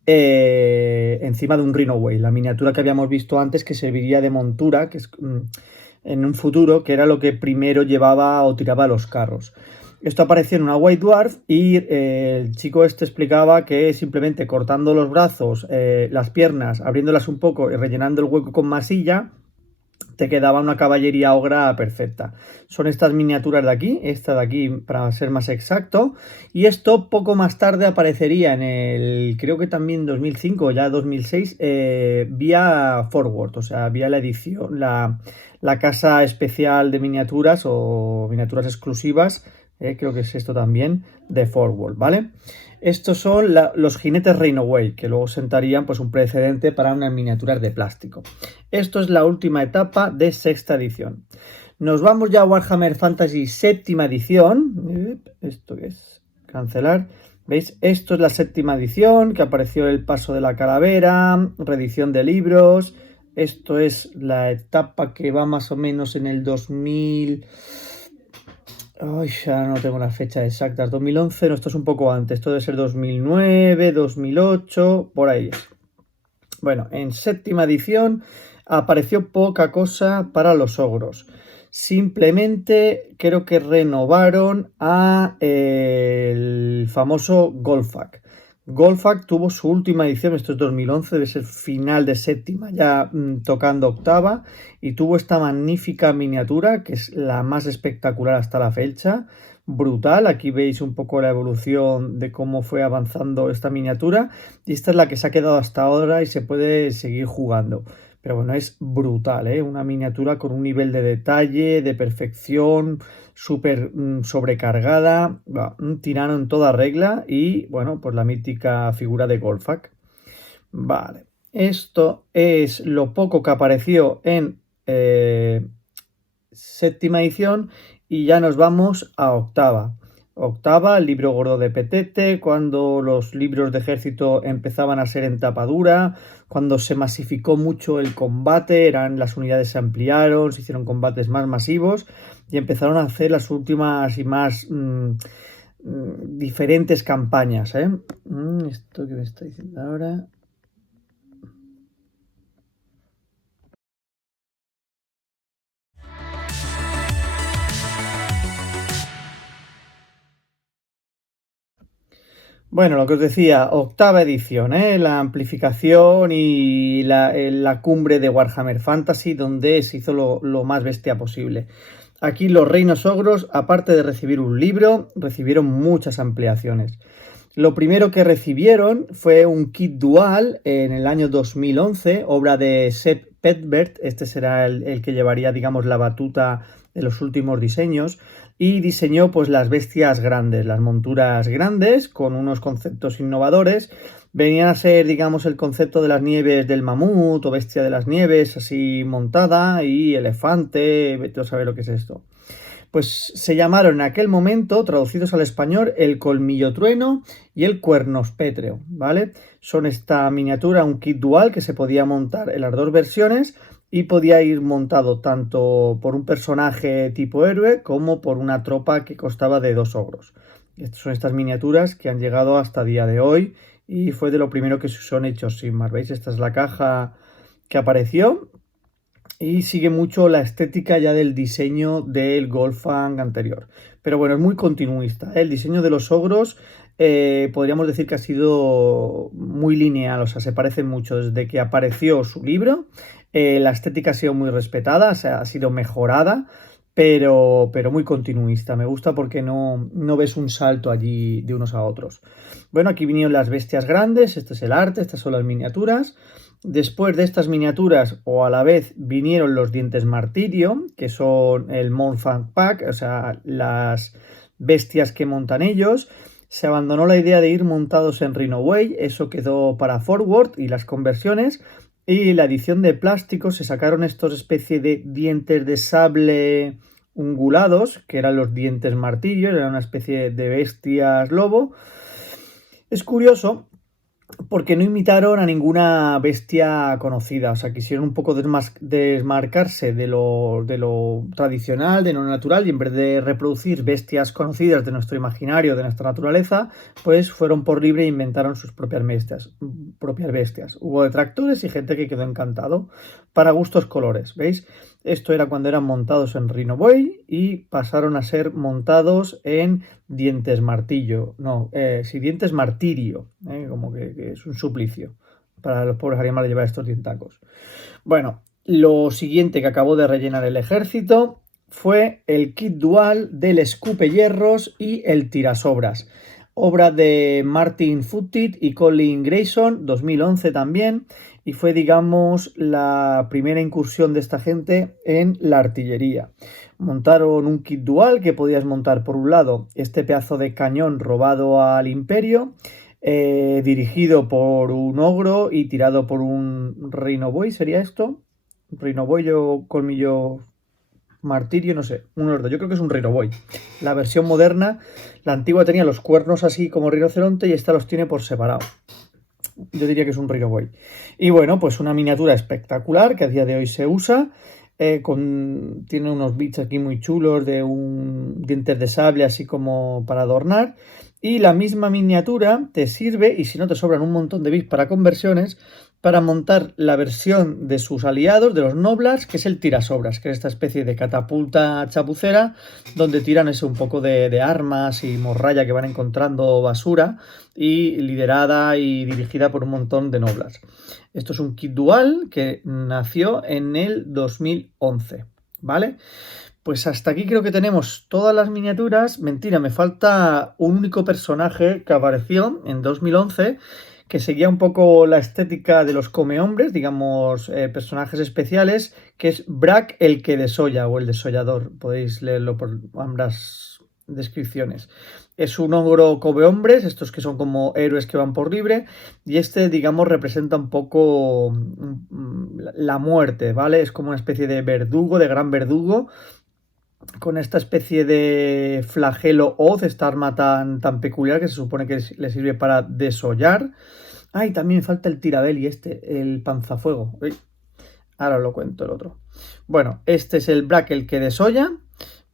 encima de un Rhinoway, la miniatura que habíamos visto antes que serviría de montura, que es en un futuro, que era lo que primero llevaba o tiraba los carros. Esto apareció en una White Dwarf y el chico este explicaba que simplemente cortando los brazos, las piernas, abriéndolas un poco y rellenando el hueco con masilla, te quedaba una caballería ogra perfecta. Son estas miniaturas de aquí, esta de aquí para ser más exacto, y esto poco más tarde aparecería en el, creo que también 2005 o ya 2006, vía Forward, o sea, vía la edición, la casa especial de miniaturas o miniaturas exclusivas creo que es esto también, de Forward, ¿vale? Estos son los jinetes Rainaway, que luego sentarían pues un precedente para unas miniaturas de plástico. Esto es la última etapa de sexta edición. Nos vamos ya a Warhammer Fantasy séptima edición. ¿Esto qué es? Cancelar. ¿Veis? Esto es la séptima edición, que apareció el paso de la calavera, reedición de libros. Esto es la etapa que va más o menos en el 2000... Ay, ya no tengo la fecha exacta. 2011, no, esto es un poco antes. Esto debe ser 2009, 2008, por ahí. Bueno, en séptima edición apareció poca cosa para los ogros. Simplemente creo que renovaron a el famoso Golfak. Golfak tuvo su última edición, esto es 2011, debe ser final de séptima, ya tocando octava, y tuvo esta magnífica miniatura, que es la más espectacular hasta la fecha, brutal. Aquí veis un poco la evolución de cómo fue avanzando esta miniatura, y esta es la que se ha quedado hasta ahora y se puede seguir jugando. Pero bueno, es brutal, ¿eh? Una miniatura con un nivel de detalle, de perfección, súper sobrecargada, un tirano en toda regla y, bueno, pues la mítica figura de Golfak. Vale, esto es lo poco que apareció en séptima edición y ya nos vamos a octava. Octava, el libro gordo de Petete, cuando los libros de ejército empezaban a ser en tapa dura, cuando se masificó mucho el combate, las unidades se ampliaron, se hicieron combates más masivos y empezaron a hacer las últimas y más diferentes campañas. Esto que me está diciendo ahora... Bueno, lo que os decía, octava edición, la amplificación y la cumbre de Warhammer Fantasy, donde se hizo lo más bestia posible. Aquí los reinos ogros, aparte de recibir un libro, recibieron muchas ampliaciones. Lo primero que recibieron fue un kit dual en el año 2011, obra de Sepp Petbert. Este será el que llevaría, digamos, la batuta de los últimos diseños, y diseñó pues las bestias grandes, las monturas grandes con unos conceptos innovadores. Venían a ser, digamos, el concepto de las nieves del mamut o bestia de las nieves así montada, y elefante, vete a saber lo que es esto. Pues se llamaron en aquel momento, traducidos al español, el colmillo trueno y el cuernos pétreo, ¿vale? Son esta miniatura, un kit dual que se podía montar en las dos versiones y podía ir montado tanto por un personaje tipo héroe como por una tropa que constaba de 2 ogros. Estas son estas miniaturas que han llegado hasta día de hoy y fue de lo primero que se son hechos Sigmar. ¿Veis? Esta es la caja que apareció y sigue mucho la estética ya del diseño del Golfang anterior. Pero bueno, es muy continuista. El diseño de los ogros podríamos decir que ha sido muy lineal, o sea, se parecen mucho desde que apareció su libro. La estética ha sido muy respetada, o sea, ha sido mejorada, pero muy continuista. Me gusta porque no ves un salto allí de unos a otros. Bueno, aquí vinieron las bestias grandes, este es el arte, estas son las miniaturas. Después de estas miniaturas, o a la vez, vinieron los dientes martirio, que son el Mournfang Pack, o sea, las bestias que montan ellos. Se abandonó la idea de ir montados en Rainaway, eso quedó para Forward y las conversiones. Y la edición de plástico se sacaron estos especie de dientes de sable ungulados, que eran los dientes martirio, era una especie de bestias lobo. Es curioso porque no imitaron a ninguna bestia conocida, o sea, quisieron un poco desmarcarse de lo tradicional, de lo natural, y en vez de reproducir bestias conocidas de nuestro imaginario, de nuestra naturaleza, pues fueron por libre e inventaron sus propias bestias. Hubo detractores y gente que quedó encantado. Para gustos colores, ¿veis? Esto era cuando eran montados en Rainaway y pasaron a ser montados en dientes martillo. No, sí, dientes martirio, como que es un suplicio para los pobres animales llevar estos dientacos. Bueno, lo siguiente que acabó de rellenar el ejército fue el kit dual del escupe hierros y el tirasobras. Obra de Martin Futtit y Colin Grayson, 2011 también. y fue, digamos, la primera incursión de esta gente en la artillería. Montaron un kit dual que podías montar por un lado este pedazo de cañón robado al Imperio, dirigido por un ogro y tirado por un Reinoboy, ¿sería esto? Reinoboy o colmillo martirio, no sé, uno de los dos. Yo creo que es un Reinoboy. La versión moderna, la antigua tenía los cuernos así como rinoceronte y esta los tiene por separado. Yo diría que es un Reinoboy. Y bueno, pues una miniatura espectacular que a día de hoy se usa. Tiene unos bits aquí muy chulos de un dientes de sable así como para adornar. Y la misma miniatura te sirve, y si no te sobran un montón de bits para conversiones, para montar la versión de sus aliados, de los Noblars, que es el tirasobras, que es esta especie de catapulta chapucera, donde tiran un poco de armas y morralla que van encontrando basura, y liderada y dirigida por un montón de Noblars. Esto es un kit dual que nació en el 2011, ¿vale? Pues hasta aquí creo que tenemos todas las miniaturas. Mentira, me falta un único personaje que apareció en 2011, que seguía un poco la estética de los comehombres, digamos, personajes especiales, que es Brack el que desolla o el desollador. Podéis leerlo por ambas descripciones. Es un ogro comehombres, estos que son como héroes que van por libre, y este, digamos, representa un poco la muerte, ¿vale? Es como una especie de verdugo, de gran verdugo, con esta especie de flagelo hoz, esta arma tan peculiar que se supone que le sirve para desollar. Y también falta el tirabel y el panzafuego. Uy, ahora lo cuento el otro. Bueno, este es el Brack el que desolla,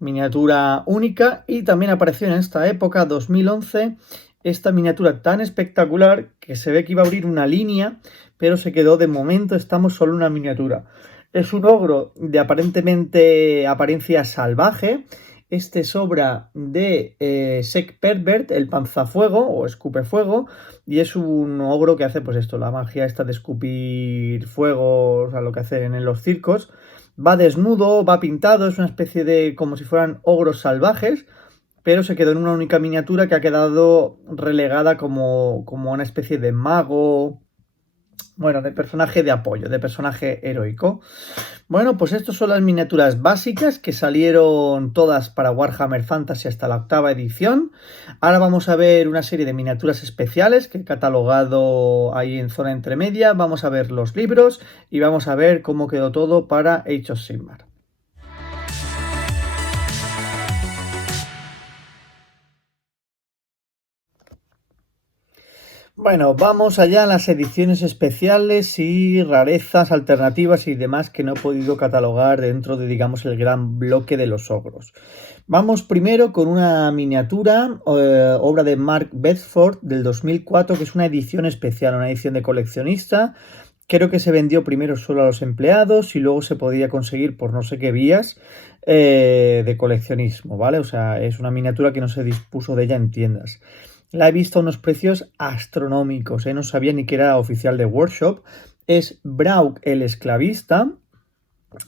miniatura única, y también apareció en esta época, 2011, esta miniatura tan espectacular que se ve que iba a abrir una línea, pero se quedó de momento, estamos solo en una miniatura. Es un ogro de aparentemente apariencia salvaje. Este sobra de Sec Pervert, el panzafuego o escupefuego, y es un ogro que hace pues esto, la magia esta de escupir fuego, o sea, lo que hacen en los circos. Va desnudo, va pintado, es una especie de como si fueran ogros salvajes, pero se quedó en una única miniatura que ha quedado relegada como una especie de mago, bueno, de personaje de apoyo, de personaje heroico. Bueno, pues estas son las miniaturas básicas que salieron todas para Warhammer Fantasy hasta la 8ª edición. Ahora vamos a ver una serie de miniaturas especiales que he catalogado ahí en zona entremedia. Vamos a ver los libros y vamos a ver cómo quedó todo para Age of Sigmar. Bueno, vamos allá a las ediciones especiales y rarezas alternativas y demás que no he podido catalogar dentro de, digamos, el gran bloque de los ogros. Vamos primero con una miniatura, obra de Mark Bedford del 2004, que es una edición especial, una edición de coleccionista. Creo que se vendió primero solo a los empleados y luego se podía conseguir por no sé qué vías de coleccionismo, ¿vale? O sea, es una miniatura que no se dispuso de ella en tiendas. La he visto a unos precios astronómicos, no sabía ni que era oficial de Workshop. Es Brauk el esclavista.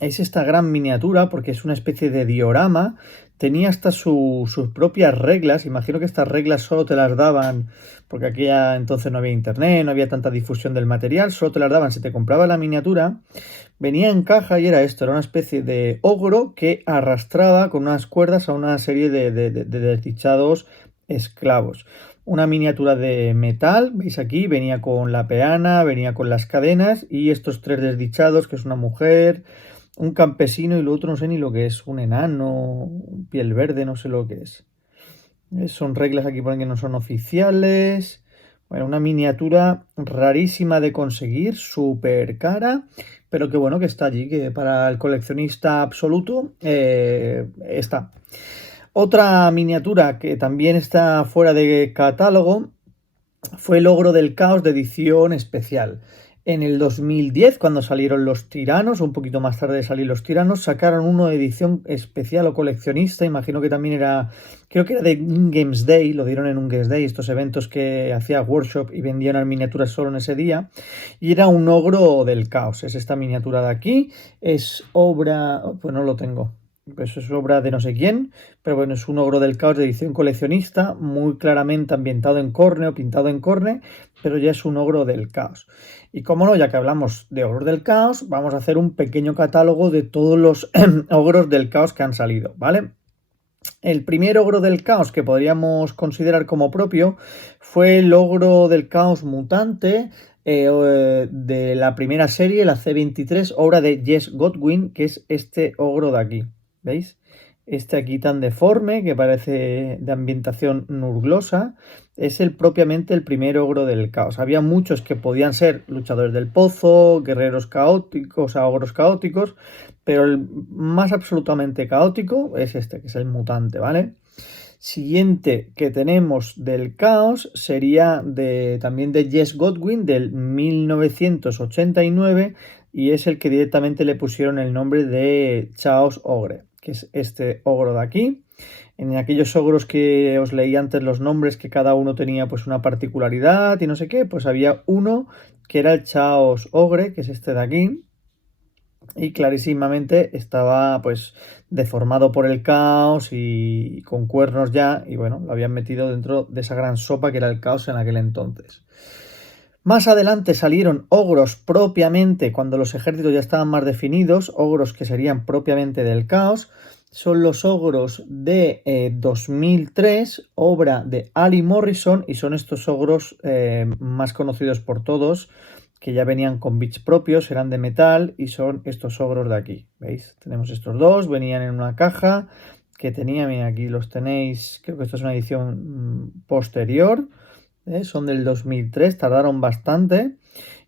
Es esta gran miniatura porque es una especie de diorama. Tenía hasta sus propias reglas. Imagino que estas reglas solo te las daban, porque aquella entonces no había internet, no había tanta difusión del material, solo te las daban si te compraba la miniatura. Venía en caja y era esto, era una especie de ogro que arrastraba con unas cuerdas a una serie de desdichados esclavos. Una miniatura de metal, veis aquí, venía con la peana, venía con las cadenas y estos tres desdichados, que es una mujer, un campesino y lo otro no sé ni lo que es, un enano, piel verde, no sé lo que es. Son reglas aquí ponen que no son oficiales. Bueno, una miniatura rarísima de conseguir, súper cara, pero que bueno que está allí, que para el coleccionista absoluto está. Otra miniatura que también está fuera de catálogo fue el Ogro del Caos de edición especial. En el 2010, cuando salieron los Tiranos, un poquito más tarde de salir los Tiranos, sacaron uno de edición especial o coleccionista, imagino que también era, creo que era de In-Games Day, lo dieron en un Games Day, estos eventos que hacía Workshop y vendían las miniaturas solo en ese día, y era un Ogro del Caos, es esta miniatura de aquí, es obra, pues no lo tengo. pues es obra de no sé quién, pero bueno, es un ogro del caos de edición coleccionista, muy claramente ambientado en Corne o pintado en Corne, pero ya es un ogro del caos. Y como no, ya que hablamos de ogros del caos, vamos a hacer un pequeño catálogo de todos los ogros del caos que han salido, ¿vale? El primer ogro del caos que podríamos considerar como propio fue el ogro del caos mutante de la primera serie, la C23, obra de Jess Godwin, que es este ogro de aquí. ¿Veis? Este aquí tan deforme, que parece de ambientación nurglosa, es propiamente el primer ogro del caos. Había muchos que podían ser luchadores del pozo, guerreros caóticos, ogros caóticos, pero el más absolutamente caótico es este, que es el mutante, ¿vale? Siguiente que tenemos del caos sería también de Jess Godwin del 1989 y es el que directamente le pusieron el nombre de Chaos Ogre, que es este ogro de aquí. En aquellos ogros que os leí antes los nombres, que cada uno tenía pues una particularidad y no sé qué, pues había uno que era el Chaos Ogre, que es este de aquí, y clarísimamente estaba pues deformado por el caos y con cuernos ya, y bueno, lo habían metido dentro de esa gran sopa que era el caos en aquel entonces. Más adelante salieron ogros propiamente, cuando los ejércitos ya estaban más definidos, ogros que serían propiamente del caos. Son los ogros de 2003, obra de Ali Morrison, y son estos ogros más conocidos por todos, que ya venían con bits propios, eran de metal, y son estos ogros de aquí. ¿Veis? Tenemos estos dos, venían en una caja que tenía, mira, aquí los tenéis, creo que esto es una edición posterior. Son del 2003, tardaron bastante.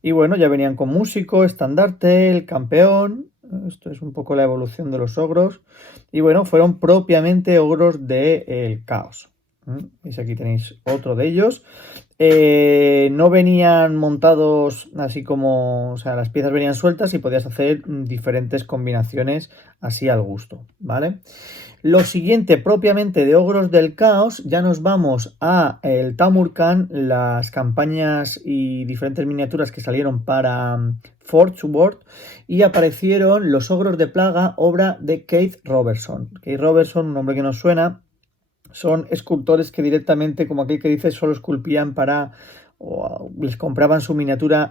Y bueno, ya venían con músico, estandarte, el campeón. Esto es un poco la evolución de los ogros. Y bueno, fueron propiamente ogros del caos. ¿Veis? Aquí tenéis otro de ellos. No venían montados así como, o sea, las piezas venían sueltas y podías hacer diferentes combinaciones así al gusto, ¿vale? Lo siguiente, propiamente de ogros del caos, ya nos vamos a el Tamurkhan, las campañas y diferentes miniaturas que salieron para Forge World, y aparecieron los ogros de plaga, obra de Keith Robertson. Keith Robertson, un nombre que nos suena, son escultores que directamente, como aquel que dice, solo esculpían para, o les compraban su miniatura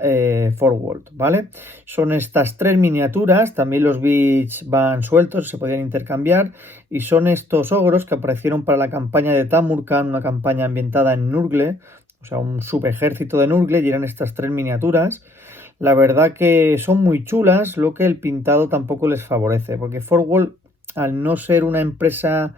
Forward, ¿vale? Son estas tres miniaturas, también los bits van sueltos, se podían intercambiar, y son estos ogros que aparecieron para la campaña de Tamurkhan, una campaña ambientada en Nurgle, o sea, un subejército de Nurgle, y eran estas tres miniaturas. La verdad que son muy chulas, lo que el pintado tampoco les favorece, porque Forward, al no ser una empresa,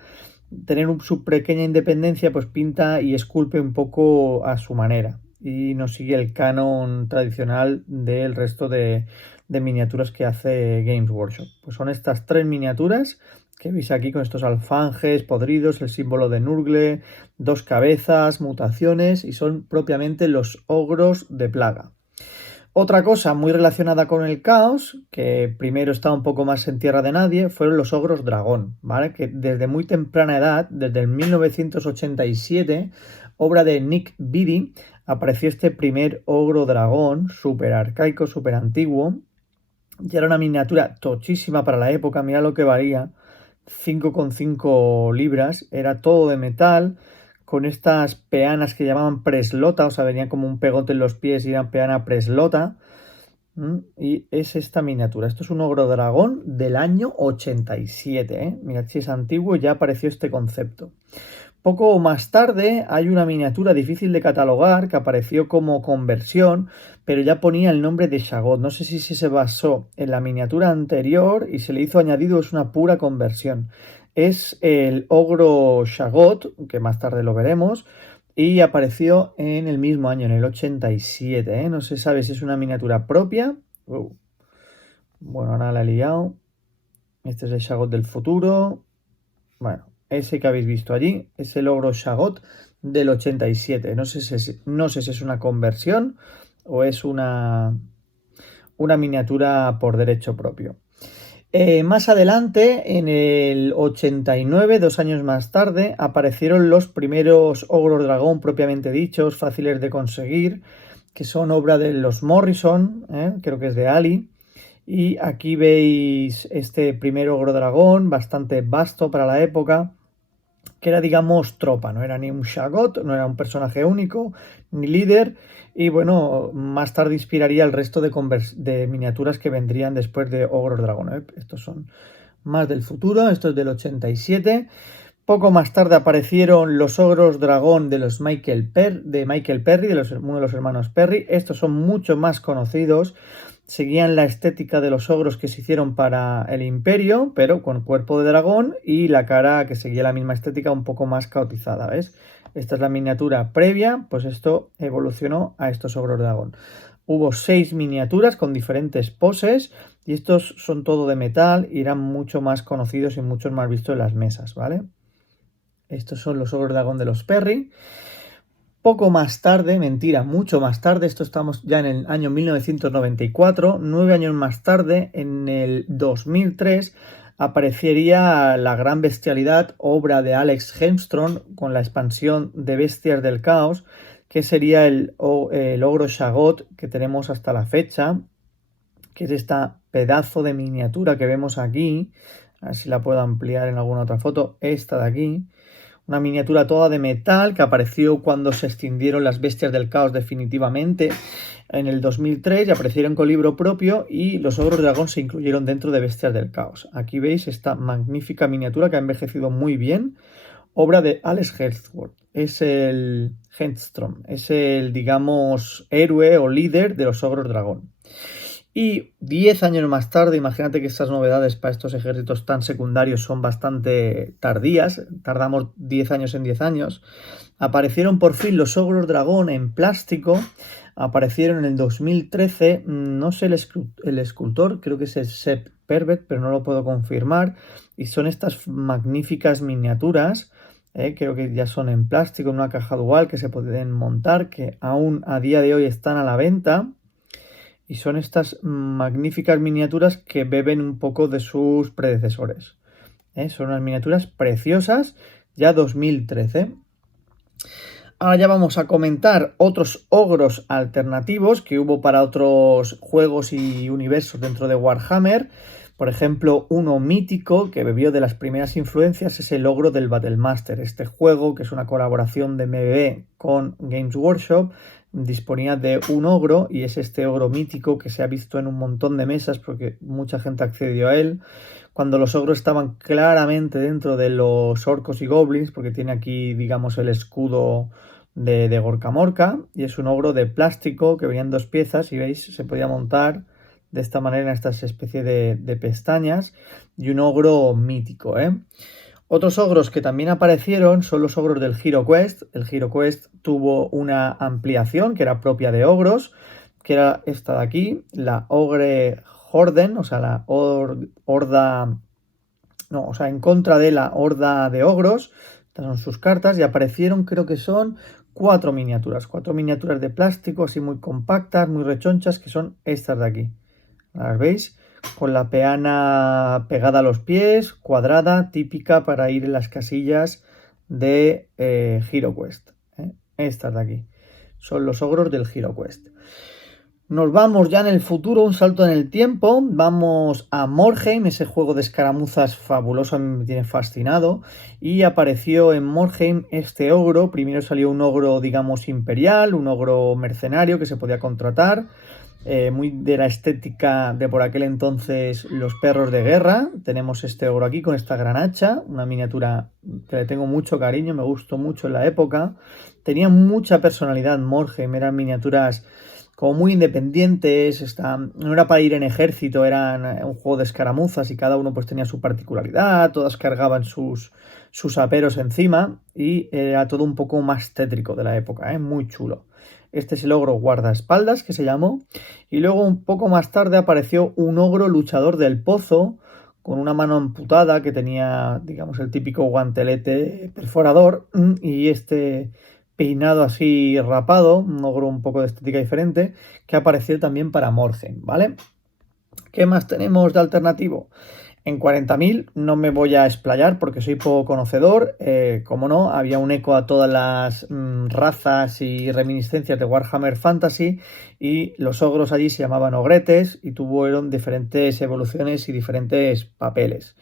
tener su pequeña independencia, pues pinta y esculpe un poco a su manera y no sigue el canon tradicional del resto de miniaturas que hace Games Workshop. Pues son estas tres miniaturas que veis aquí con estos alfanjes podridos, el símbolo de Nurgle, dos cabezas, mutaciones, y son propiamente los ogros de plaga. Otra cosa muy relacionada con el caos, que primero estaba un poco más en tierra de nadie, fueron los ogros dragón, ¿vale? Que desde muy temprana edad, desde el 1987, obra de Nick Beatty, apareció este primer ogro dragón, súper arcaico, súper antiguo, y era una miniatura tochísima para la época, mira lo que valía, 5,5 libras, era todo de metal, con estas peanas que llamaban preslota, o sea, venía como un pegote en los pies y era peana preslota. Y es esta miniatura. Esto es un ogro dragón del año 87, ¿eh? Mirad si es antiguo, ya apareció este concepto. Poco más tarde hay una miniatura difícil de catalogar que apareció como conversión, pero ya ponía el nombre de Shaggoth. No sé si se basó en la miniatura anterior y se le hizo añadido, es una pura conversión. Es el ogro Shaggoth, que más tarde lo veremos, y apareció en el mismo año, en el 87, ¿eh? No se sabe si es una miniatura propia. Bueno, ahora la he liado. Este es el Shaggoth del futuro. Bueno, ese que habéis visto allí es el ogro Shaggoth del 87. No sé si es una conversión o es una miniatura por derecho propio. Más adelante, en el 89, 2 años más tarde, aparecieron los primeros ogros dragón propiamente dichos, fáciles de conseguir, que son obra de los Morrison, creo que es de Ali, Y aquí veis este primer ogro dragón, bastante vasto para la época, que era, digamos, tropa, no era ni un Shaggot, no era un personaje único, ni líder, y bueno, más tarde inspiraría el resto de miniaturas que vendrían después de Ogros Dragón, ¿eh? Estos son más del futuro, esto es del 87. Poco más tarde aparecieron los ogros dragón de los Michael Perry, uno de los hermanos Perry. Estos son mucho más conocidos. Seguían la estética de los ogros que se hicieron para el Imperio, pero con cuerpo de dragón y la cara que seguía la misma estética un poco más caotizada, ¿ves? Esta es la miniatura previa, pues esto evolucionó a estos ogros dragón. Hubo 6 miniaturas con diferentes poses y estos son todo de metal y eran mucho más conocidos y mucho más vistos en las mesas, ¿vale? Estos son los ogros dragón de los Perry. Poco más tarde, mentira, mucho más tarde, esto estamos ya en el año 1994, 9 años más tarde, en el 2003, aparecería la gran bestialidad, obra de Alex Hemstrom, con la expansión de Bestias del Caos, que sería el ogro Shaggot que tenemos hasta la fecha, que es esta pedazo de miniatura que vemos aquí. A ver si la puedo ampliar en alguna otra foto, esta de aquí. Una miniatura toda de metal que apareció cuando se extendieron las Bestias del Caos definitivamente en el 2003 y aparecieron con libro propio y los ogros dragón se incluyeron dentro de Bestias del Caos. Aquí veis esta magnífica miniatura que ha envejecido muy bien, obra de Alex Hemstrom. Es el digamos, héroe o líder de los ogros dragón. Y 10 años más tarde, imagínate que estas novedades para estos ejércitos tan secundarios son bastante tardías, tardamos 10 años en 10 años, aparecieron por fin los ogros dragón en plástico, aparecieron en el 2013, no sé el escultor, creo que es el Sepp Pervet, pero no lo puedo confirmar, y son estas magníficas miniaturas, creo que ya son en plástico, en una caja dual que se pueden montar, que aún a día de hoy están a la venta. Y son estas magníficas miniaturas que beben un poco de sus predecesores. Son unas miniaturas preciosas, ya 2013. Ahora ya vamos a comentar otros ogros alternativos que hubo para otros juegos y universos dentro de Warhammer. Por ejemplo, uno mítico que bebió de las primeras influencias es el ogro del Battlemaster. Este juego, que es una colaboración de MBB con Games Workshop, disponía de un ogro y es este ogro mítico que se ha visto en un montón de mesas porque mucha gente accedió a él. Cuando los ogros estaban claramente dentro de los orcos y goblins, porque tiene aquí, digamos, el escudo de Gorka Morka, y es un ogro de plástico que venía en 2 piezas y veis, se podía montar de esta manera en estas especies de pestañas, y un ogro mítico, Otros ogros que también aparecieron son los ogros del HeroQuest. El HeroQuest tuvo una ampliación que era propia de ogros, que era esta de aquí, la Ogre Horden, o sea, la horda... No, o sea, en contra de la horda de ogros. Estas son sus cartas y aparecieron, creo que son 4 miniaturas de plástico, así muy compactas, muy rechonchas, que son estas de aquí. ¿Las veis? Con la peana pegada a los pies, cuadrada, típica para ir en las casillas de HeroQuest. Estas de aquí. Son los ogros del HeroQuest. Nos vamos ya en el futuro, un salto en el tiempo. Vamos a Morheim, ese juego de escaramuzas fabuloso, a mí me tiene fascinado. Y apareció en Morheim este ogro. Primero salió un ogro, digamos, imperial, un ogro mercenario que se podía contratar. Muy de la estética de por aquel entonces los perros de guerra. Tenemos este ogro aquí con esta gran hacha, una miniatura que le tengo mucho cariño, me gustó mucho en la época. Tenía mucha personalidad Morheim, eran miniaturas como muy independientes, no era para ir en ejército, eran un juego de escaramuzas y cada uno pues tenía su particularidad, todas cargaban sus aperos encima y era todo un poco más tétrico de la época, muy chulo. Este es el ogro guardaespaldas, que se llamó. Y luego un poco más tarde apareció un ogro luchador del pozo, con una mano amputada, que tenía, digamos, el típico guantelete perforador. Y este peinado así rapado, un ogro un poco de estética diferente, que apareció también para Morheim, ¿vale? ¿Qué más tenemos de alternativo? En 40.000 no me voy a explayar porque soy poco conocedor. Como no, había un eco a todas las razas y reminiscencias de Warhammer Fantasy, y los ogros allí se llamaban ogretes y tuvieron diferentes evoluciones y diferentes papeles.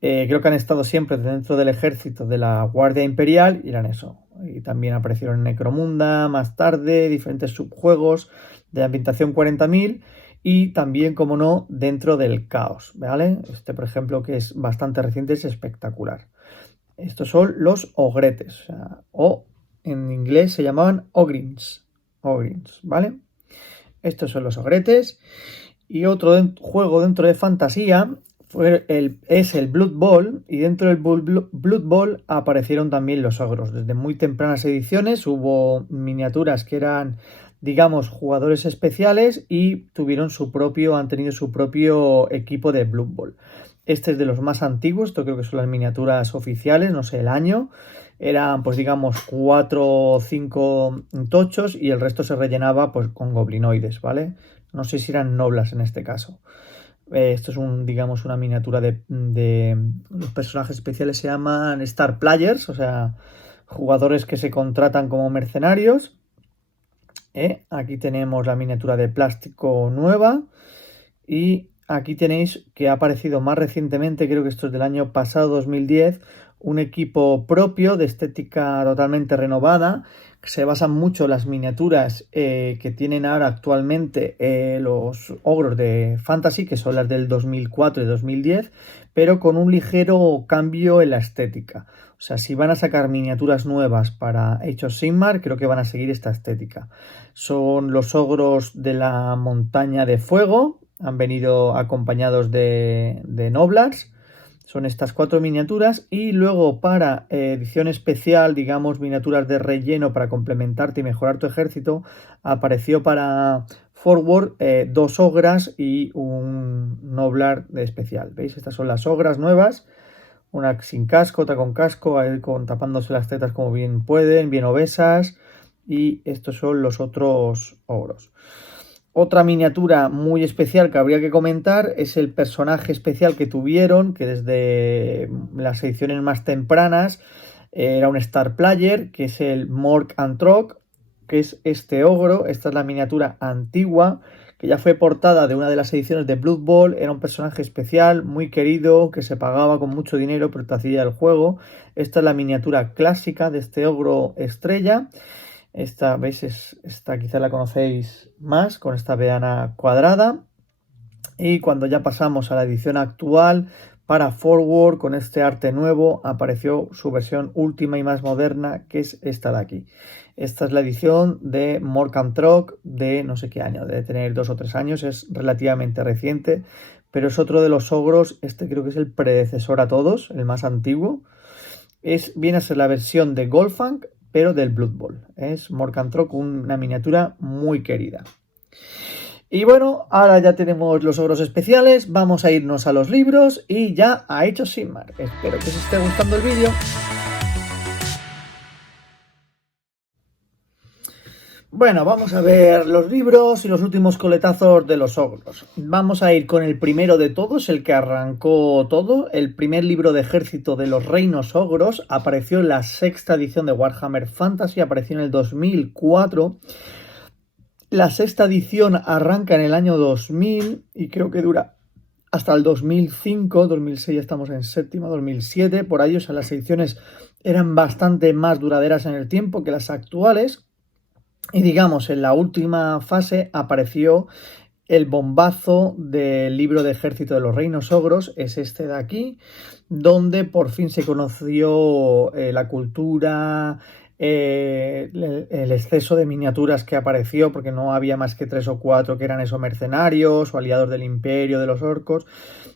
Creo que han estado siempre dentro del ejército de la Guardia Imperial y eran eso. Y también aparecieron en Necromunda más tarde, diferentes subjuegos de ambientación 40.000 y también, como no, dentro del caos, ¿vale? Este, por ejemplo, que es bastante reciente, es espectacular. Estos son los ogretes, o en inglés se llamaban ogrins, ¿vale? Estos son los ogretes. Y otro juego dentro de fantasía es el Blood Bowl, y dentro del Blood Bowl aparecieron también los ogros. Desde muy tempranas ediciones hubo miniaturas que eran, digamos, jugadores especiales y han tenido su propio equipo de Blood Bowl. Este es de los más antiguos, esto creo que son las miniaturas oficiales, no sé el año. Eran, pues digamos, 4 o 5 tochos y el resto se rellenaba pues con goblinoides, ¿vale? No sé si eran noblas en este caso. Esto es digamos, una miniatura de los personajes especiales, se llaman Star Players, o sea, jugadores que se contratan como mercenarios. Aquí tenemos la miniatura de plástico nueva, y aquí tenéis que ha aparecido más recientemente, creo que esto es del año pasado, 2010, un equipo propio de estética totalmente renovada. Se basan mucho las miniaturas que tienen ahora actualmente los ogros de Fantasy, que son las del 2004 y 2010, pero con un ligero cambio en la estética. O sea, si van a sacar miniaturas nuevas para Age of Sigmar, creo que van a seguir esta estética. Son los ogros de la montaña de fuego, han venido acompañados de Noblars. Son estas 4 miniaturas, y luego para edición especial, digamos, miniaturas de relleno para complementarte y mejorar tu ejército, apareció para Forward 2 ogras y un Noblar de especial. ¿Veis? Estas son las ogras nuevas, una sin casco, otra con casco, tapándose las tetas como bien pueden, bien obesas, y estos son los otros ogros. Otra miniatura muy especial que habría que comentar es el personaje especial que tuvieron, que desde las ediciones más tempranas era un Star Player, que es el Mork Antrok, que es este ogro. Esta es la miniatura antigua, que ya fue portada de una de las ediciones de Blood Bowl. Era un personaje especial, muy querido, que se pagaba con mucho dinero, pero te hacía el juego. Esta es la miniatura clásica de este ogro estrella. Esta, ¿veis? Esta quizá la conocéis más, con esta veana cuadrada. Y cuando ya pasamos a la edición actual, para Forward, con este arte nuevo, apareció su versión última y más moderna, que es esta de aquí. Esta es la edición de Mork Antrok de no sé qué año, debe tener 2 o 3 años, es relativamente reciente, pero es otro de los ogros. Este creo que es el predecesor a todos, el más antiguo. Viene a ser la versión de Goldfang, pero del Blood Bowl. Es Mork Antrok, una miniatura muy querida. Y bueno, ahora ya tenemos los ogros especiales, vamos a irnos a los libros y ya ha hecho Sigmar. Espero que os esté gustando el vídeo. Bueno, vamos a ver los libros y los últimos coletazos de los ogros. Vamos a ir con el primero de todos, el que arrancó todo. El primer libro de ejército de los reinos ogros apareció en la 6ª edición de Warhammer Fantasy, apareció en el 2004. La 6ª edición arranca en el año 2000 y creo que dura hasta el 2005, 2006 ya estamos en 7ª, 2007, por ahí. O sea, las ediciones eran bastante más duraderas en el tiempo que las actuales. Y digamos, en la última fase apareció el bombazo del libro de ejército de los reinos ogros, es este de aquí, donde por fin se conoció la cultura, el exceso de miniaturas que apareció, porque no había más que 3 o 4 que eran esos mercenarios o aliados del imperio, de los orcos,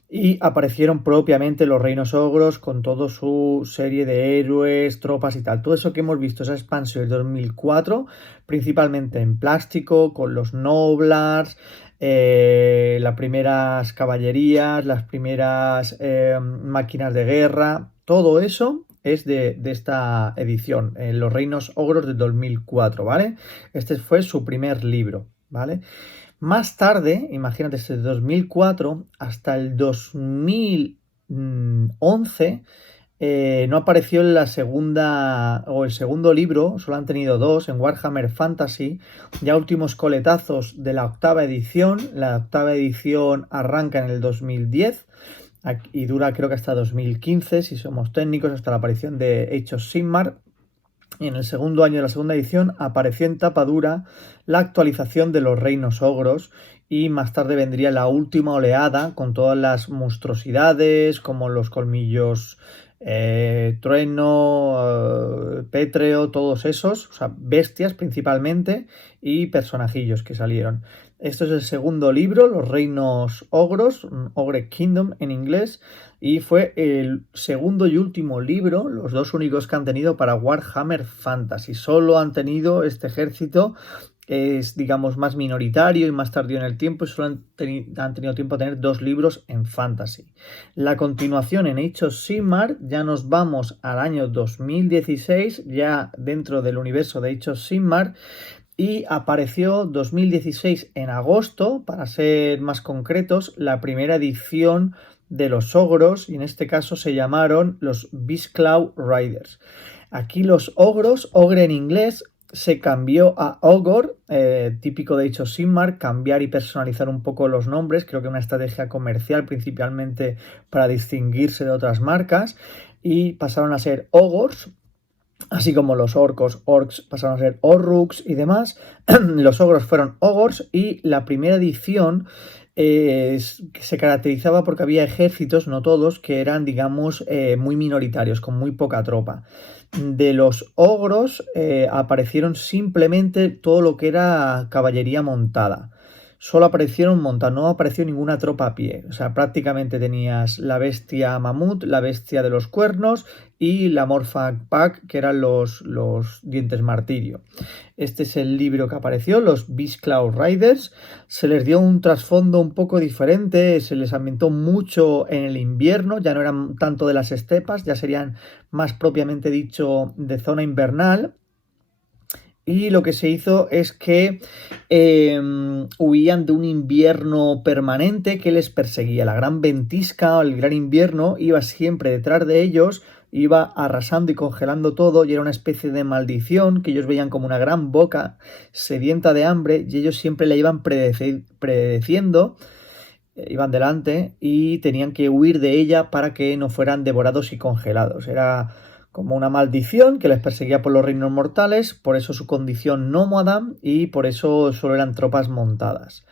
y aparecieron propiamente los reinos ogros con toda su serie de héroes, tropas y tal. Todo eso que hemos visto, esa expansión del 2004, principalmente en plástico, con los Noblars, las primeras caballerías, las primeras máquinas de guerra, todo eso es de esta edición, los reinos ogros de 2004, ¿vale? Este fue su primer libro, ¿vale? Más tarde, imagínate, desde 2004 hasta el 2000, 2011 no apareció en la segunda o el segundo libro, solo han tenido dos, en Warhammer Fantasy, ya últimos coletazos de la octava edición. La octava edición arranca en el 2010 y dura creo que hasta 2015, si somos técnicos, hasta la aparición de Age of Sigmar. Y en el segundo año de la segunda edición apareció en tapa dura la actualización de los reinos ogros, y más tarde vendría la última oleada con todas las monstruosidades como los colmillos trueno, pétreo, todos esos, o sea, bestias principalmente y personajillos que salieron. Esto es el segundo libro, Los Reinos Ogros, Ogre Kingdom en inglés, y fue el segundo y último libro, los dos únicos que han tenido para Warhammer Fantasy. Solo han tenido este ejército, es digamos más minoritario y más tardío en el tiempo, y solo han tenido tiempo a tener dos libros en Fantasy. La continuación en Age of Sigmar, ya nos vamos al año 2016, ya dentro del universo de Age of Sigmar, y apareció 2016 en agosto, para ser más concretos, la primera edición de los ogros, y en este caso se llamaron los Beastclaw Riders. Aquí los ogros, ogre en inglés, se cambió a ogre, típico de Age of Sigmar, cambiar y personalizar un poco los nombres, creo que una estrategia comercial principalmente para distinguirse de otras marcas, y pasaron a ser ogres. Así como los orcs pasaron a ser orruks y demás. Los ogros fueron ogors, y la primera edición se caracterizaba porque había ejércitos, no todos, que eran, digamos, muy minoritarios, con muy poca tropa. De los ogros aparecieron simplemente todo lo que era caballería montada. Solo aparecieron montadas, no apareció ninguna tropa a pie. O sea, prácticamente tenías la bestia mamut, la bestia de los cuernos y la Morphag Pack, que eran los dientes martirio. Este es el libro que apareció, los Beastclaw Riders. Se les dio un trasfondo un poco diferente, se les ambientó mucho en el invierno, ya no eran tanto de las estepas, ya serían más propiamente dicho de zona invernal. Y lo que se hizo es que huían de un invierno permanente que les perseguía. La gran ventisca o el gran invierno iba siempre detrás de ellos, iba arrasando y congelando todo, y era una especie de maldición que ellos veían como una gran boca sedienta de hambre, y ellos siempre la iban predeciendo, iban delante y tenían que huir de ella para que no fueran devorados y congelados. Era como una maldición que les perseguía por los reinos mortales, por eso su condición nómada y por eso solo eran tropas montadas.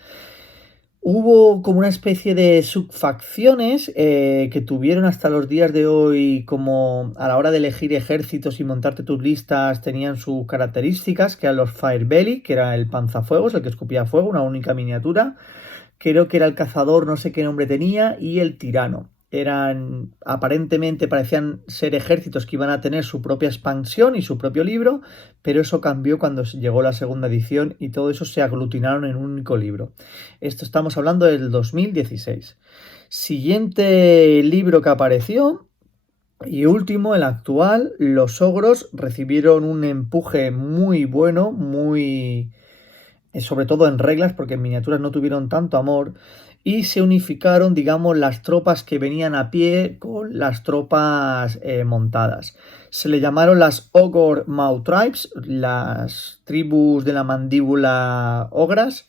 Hubo como una especie de subfacciones que tuvieron hasta los días de hoy, como a la hora de elegir ejércitos y montarte tus listas, tenían sus características, que eran los Firebelly, que era el panzafuegos, el que escupía fuego, una única miniatura. Creo que era el cazador, no sé qué nombre tenía, y el tirano. Aparentemente parecían ser ejércitos que iban a tener su propia expansión y su propio libro, pero eso cambió cuando llegó la segunda edición y todo eso se aglutinaron en un único libro. Esto estamos hablando del 2016. Siguiente libro que apareció y último, el actual, los ogros recibieron un empuje muy bueno, sobre todo en reglas, porque en miniaturas no tuvieron tanto amor, y se unificaron, digamos, las tropas que venían a pie con las tropas montadas. Se le llamaron las Ogre Maw Tribes, las tribus de la mandíbula ogras,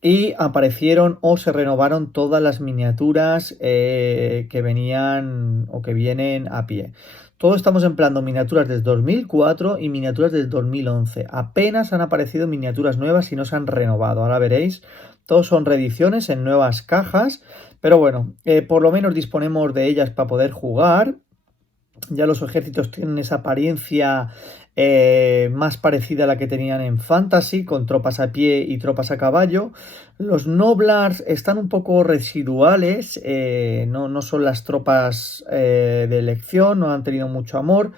y aparecieron o se renovaron todas las miniaturas que venían o que vienen a pie. Todos estamos empleando miniaturas desde 2004 y miniaturas desde 2011. Apenas han aparecido miniaturas nuevas y no se han renovado. Ahora veréis, todos son reediciones en nuevas cajas. Pero bueno, por lo menos disponemos de ellas para poder jugar. Ya los ejércitos tienen esa apariencia más parecida a la que tenían en Fantasy, con tropas a pie y tropas a caballo. Los Noblars están un poco residuales, no son las tropas de elección, no han tenido mucho amor.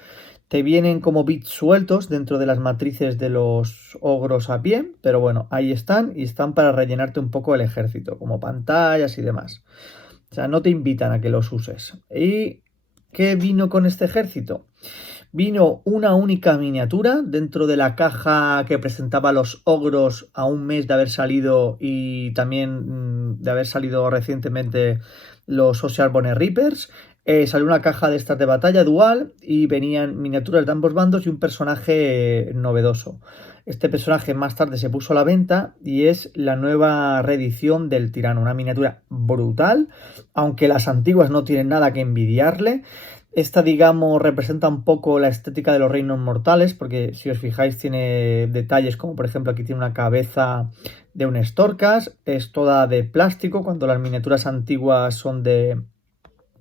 Te vienen como bits sueltos dentro de las matrices de los ogros a pie, pero bueno, ahí están y están para rellenarte un poco el ejército, como pantallas y demás. O sea, no te invitan a que los uses. ¿Y qué vino con este ejército? Vino una única miniatura dentro de la caja que presentaba a los ogros a un mes de haber salido, y también de haber salido recientemente los Social Bone Reapers. Salió una caja de estas de batalla dual y venían miniaturas de ambos bandos y un personaje novedoso. Este personaje más tarde se puso a la venta y es la nueva reedición del tirano, una miniatura brutal, aunque las antiguas no tienen nada que envidiarle. Esta, digamos, representa un poco la estética de los reinos mortales, porque si os fijáis tiene detalles como por ejemplo aquí tiene una cabeza de un Storkas, es toda de plástico, cuando las miniaturas antiguas son de...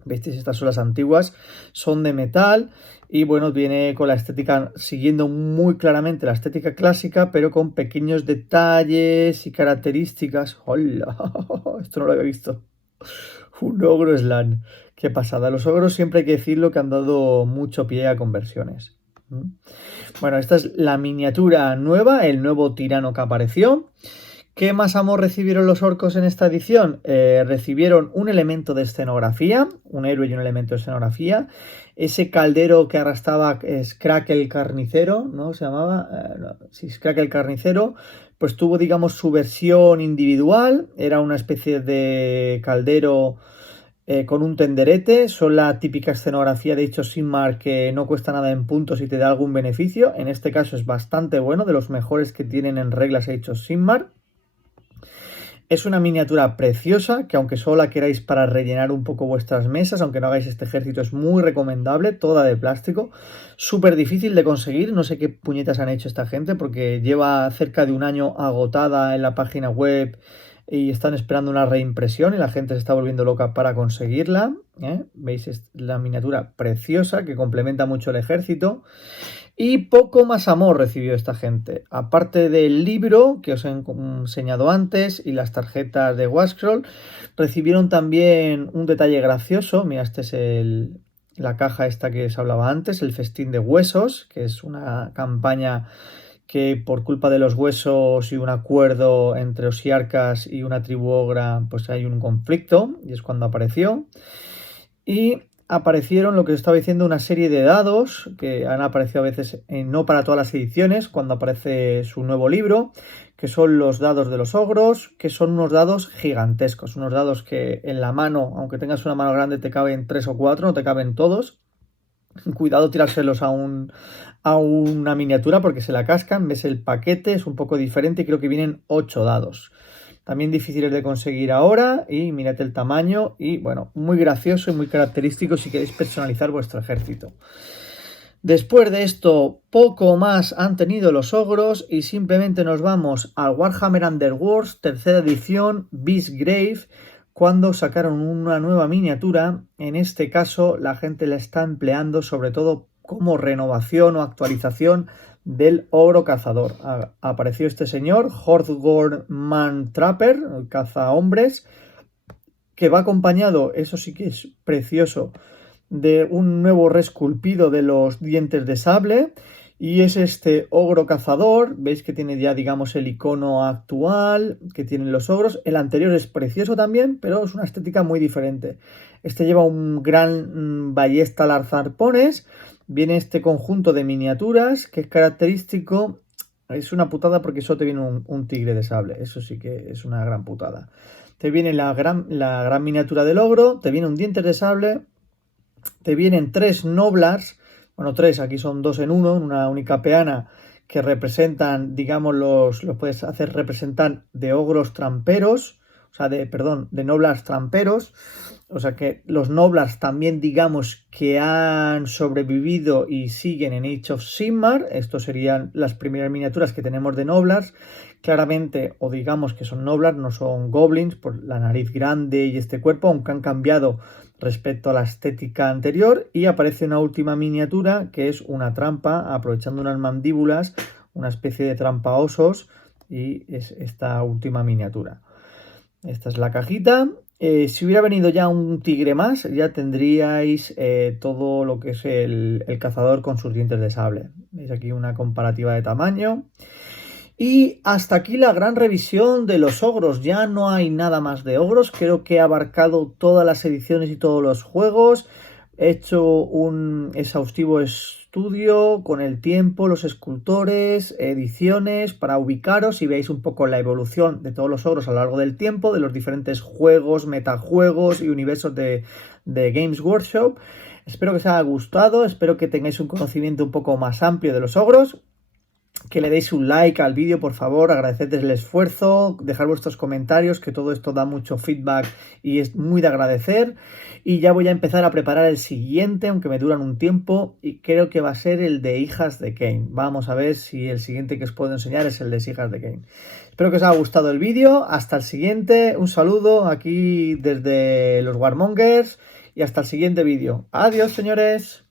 ¿Veis? Estas son las antiguas, son de metal y bueno, viene con la estética, siguiendo muy claramente la estética clásica, pero con pequeños detalles y características. ¡Hola! Esto no lo había visto. Un ogro slan. Qué pasada. Los ogros siempre hay que decirlo que han dado mucho pie a conversiones. Bueno, esta es la miniatura nueva, el nuevo tirano que apareció. ¿Qué más amor recibieron los orcos en esta edición? Recibieron un elemento de escenografía, un héroe y un elemento de escenografía. Ese caldero que arrastraba Skrak el carnicero, ¿no? Se llamaba, no, sí, Skrak el carnicero, pues tuvo, digamos, su versión individual. Era una especie de caldero con un tenderete. Son la típica escenografía de Age of Sigmar que no cuesta nada en puntos y te da algún beneficio. En este caso es bastante bueno, de los mejores que tienen en reglas Age of Sigmar. Es una miniatura preciosa que aunque solo la queráis para rellenar un poco vuestras mesas, aunque no hagáis este ejército, es muy recomendable, toda de plástico, súper difícil de conseguir, no sé qué puñetas han hecho esta gente porque lleva cerca de un año agotada en la página web y están esperando una reimpresión y la gente se está volviendo loca para conseguirla, ¿eh? ¿Veis? Es la miniatura preciosa que complementa mucho el ejército. Y poco más amor recibió esta gente. Aparte del libro que os he enseñado antes y las tarjetas de Warscroll, recibieron también un detalle gracioso. Mira, este es la caja esta que os hablaba antes, el festín de huesos, que es una campaña que por culpa de los huesos y un acuerdo entre osiarcas y una tribu ogra, pues hay un conflicto, y es cuando apareció. Y aparecieron, lo que os estaba diciendo, una serie de dados que han aparecido a veces, no para todas las ediciones, cuando aparece su nuevo libro, que son los dados de los ogros, que son unos dados gigantescos, unos dados que en la mano, aunque tengas una mano grande, te caben 3 o 4, no te caben todos. Cuidado tirárselos a una miniatura porque se la cascan. Ves el paquete, es un poco diferente y creo que vienen 8 dados. También difíciles de conseguir ahora y mirad el tamaño y bueno, muy gracioso y muy característico si queréis personalizar vuestro ejército. Después de esto, poco más han tenido los ogros y simplemente nos vamos al Warhammer Underworlds, tercera edición, Beastgrave, cuando sacaron una nueva miniatura. En este caso la gente la está empleando sobre todo como renovación o actualización del ogro cazador. Apareció este señor, Hordgord Man Trapper, el cazahombres, que va acompañado, eso sí que es precioso, de un nuevo resculpido de los dientes de sable. Y es este ogro cazador, veis que tiene ya, digamos, el icono actual que tienen los ogros. El anterior es precioso también, pero es una estética muy diferente. Este lleva un gran ballesta lanzarpones. Viene este conjunto de miniaturas que es característico. Es una putada porque solo te viene un tigre de sable. Eso sí que es una gran putada. Te viene la gran miniatura del ogro, te viene un diente de sable, te vienen 3 noblars. Bueno, 3, aquí son 2 en 1, en una única peana, que representan, digamos, los puedes hacer representar de ogros tramperos, o sea, de noblars tramperos. O sea que los noblars también, digamos, que han sobrevivido y siguen en Age of Sigmar. Estos serían las primeras miniaturas que tenemos de noblars. Claramente, o digamos que son noblars, no son goblins, por la nariz grande y este cuerpo, aunque han cambiado respecto a la estética anterior. Y aparece una última miniatura que es una trampa, aprovechando unas mandíbulas, una especie de trampa osos, y es esta última miniatura. Esta es la cajita. Si hubiera venido ya un tigre más, ya tendríais todo lo que es el cazador con sus dientes de sable. Veis aquí una comparativa de tamaño. Y hasta aquí la gran revisión de los ogros. Ya no hay nada más de ogros. Creo que he abarcado todas las ediciones y todos los juegos. He hecho un exhaustivo estudio con el tiempo, los escultores, ediciones, para ubicaros y veáis un poco la evolución de todos los ogros a lo largo del tiempo, de los diferentes juegos, metajuegos y universos de Games Workshop. Espero que os haya gustado, espero que tengáis un conocimiento un poco más amplio de los ogros. Que le deis un like al vídeo, por favor, agradecerles el esfuerzo, dejar vuestros comentarios, que todo esto da mucho feedback y es muy de agradecer. Y ya voy a empezar a preparar el siguiente, aunque me duran un tiempo, y creo que va a ser el de Hijas de Cain. Vamos a ver si el siguiente que os puedo enseñar es el de Hijas de Cain. Espero que os haya gustado el vídeo, hasta el siguiente, un saludo aquí desde los Warmongers y hasta el siguiente vídeo. Adiós, señores.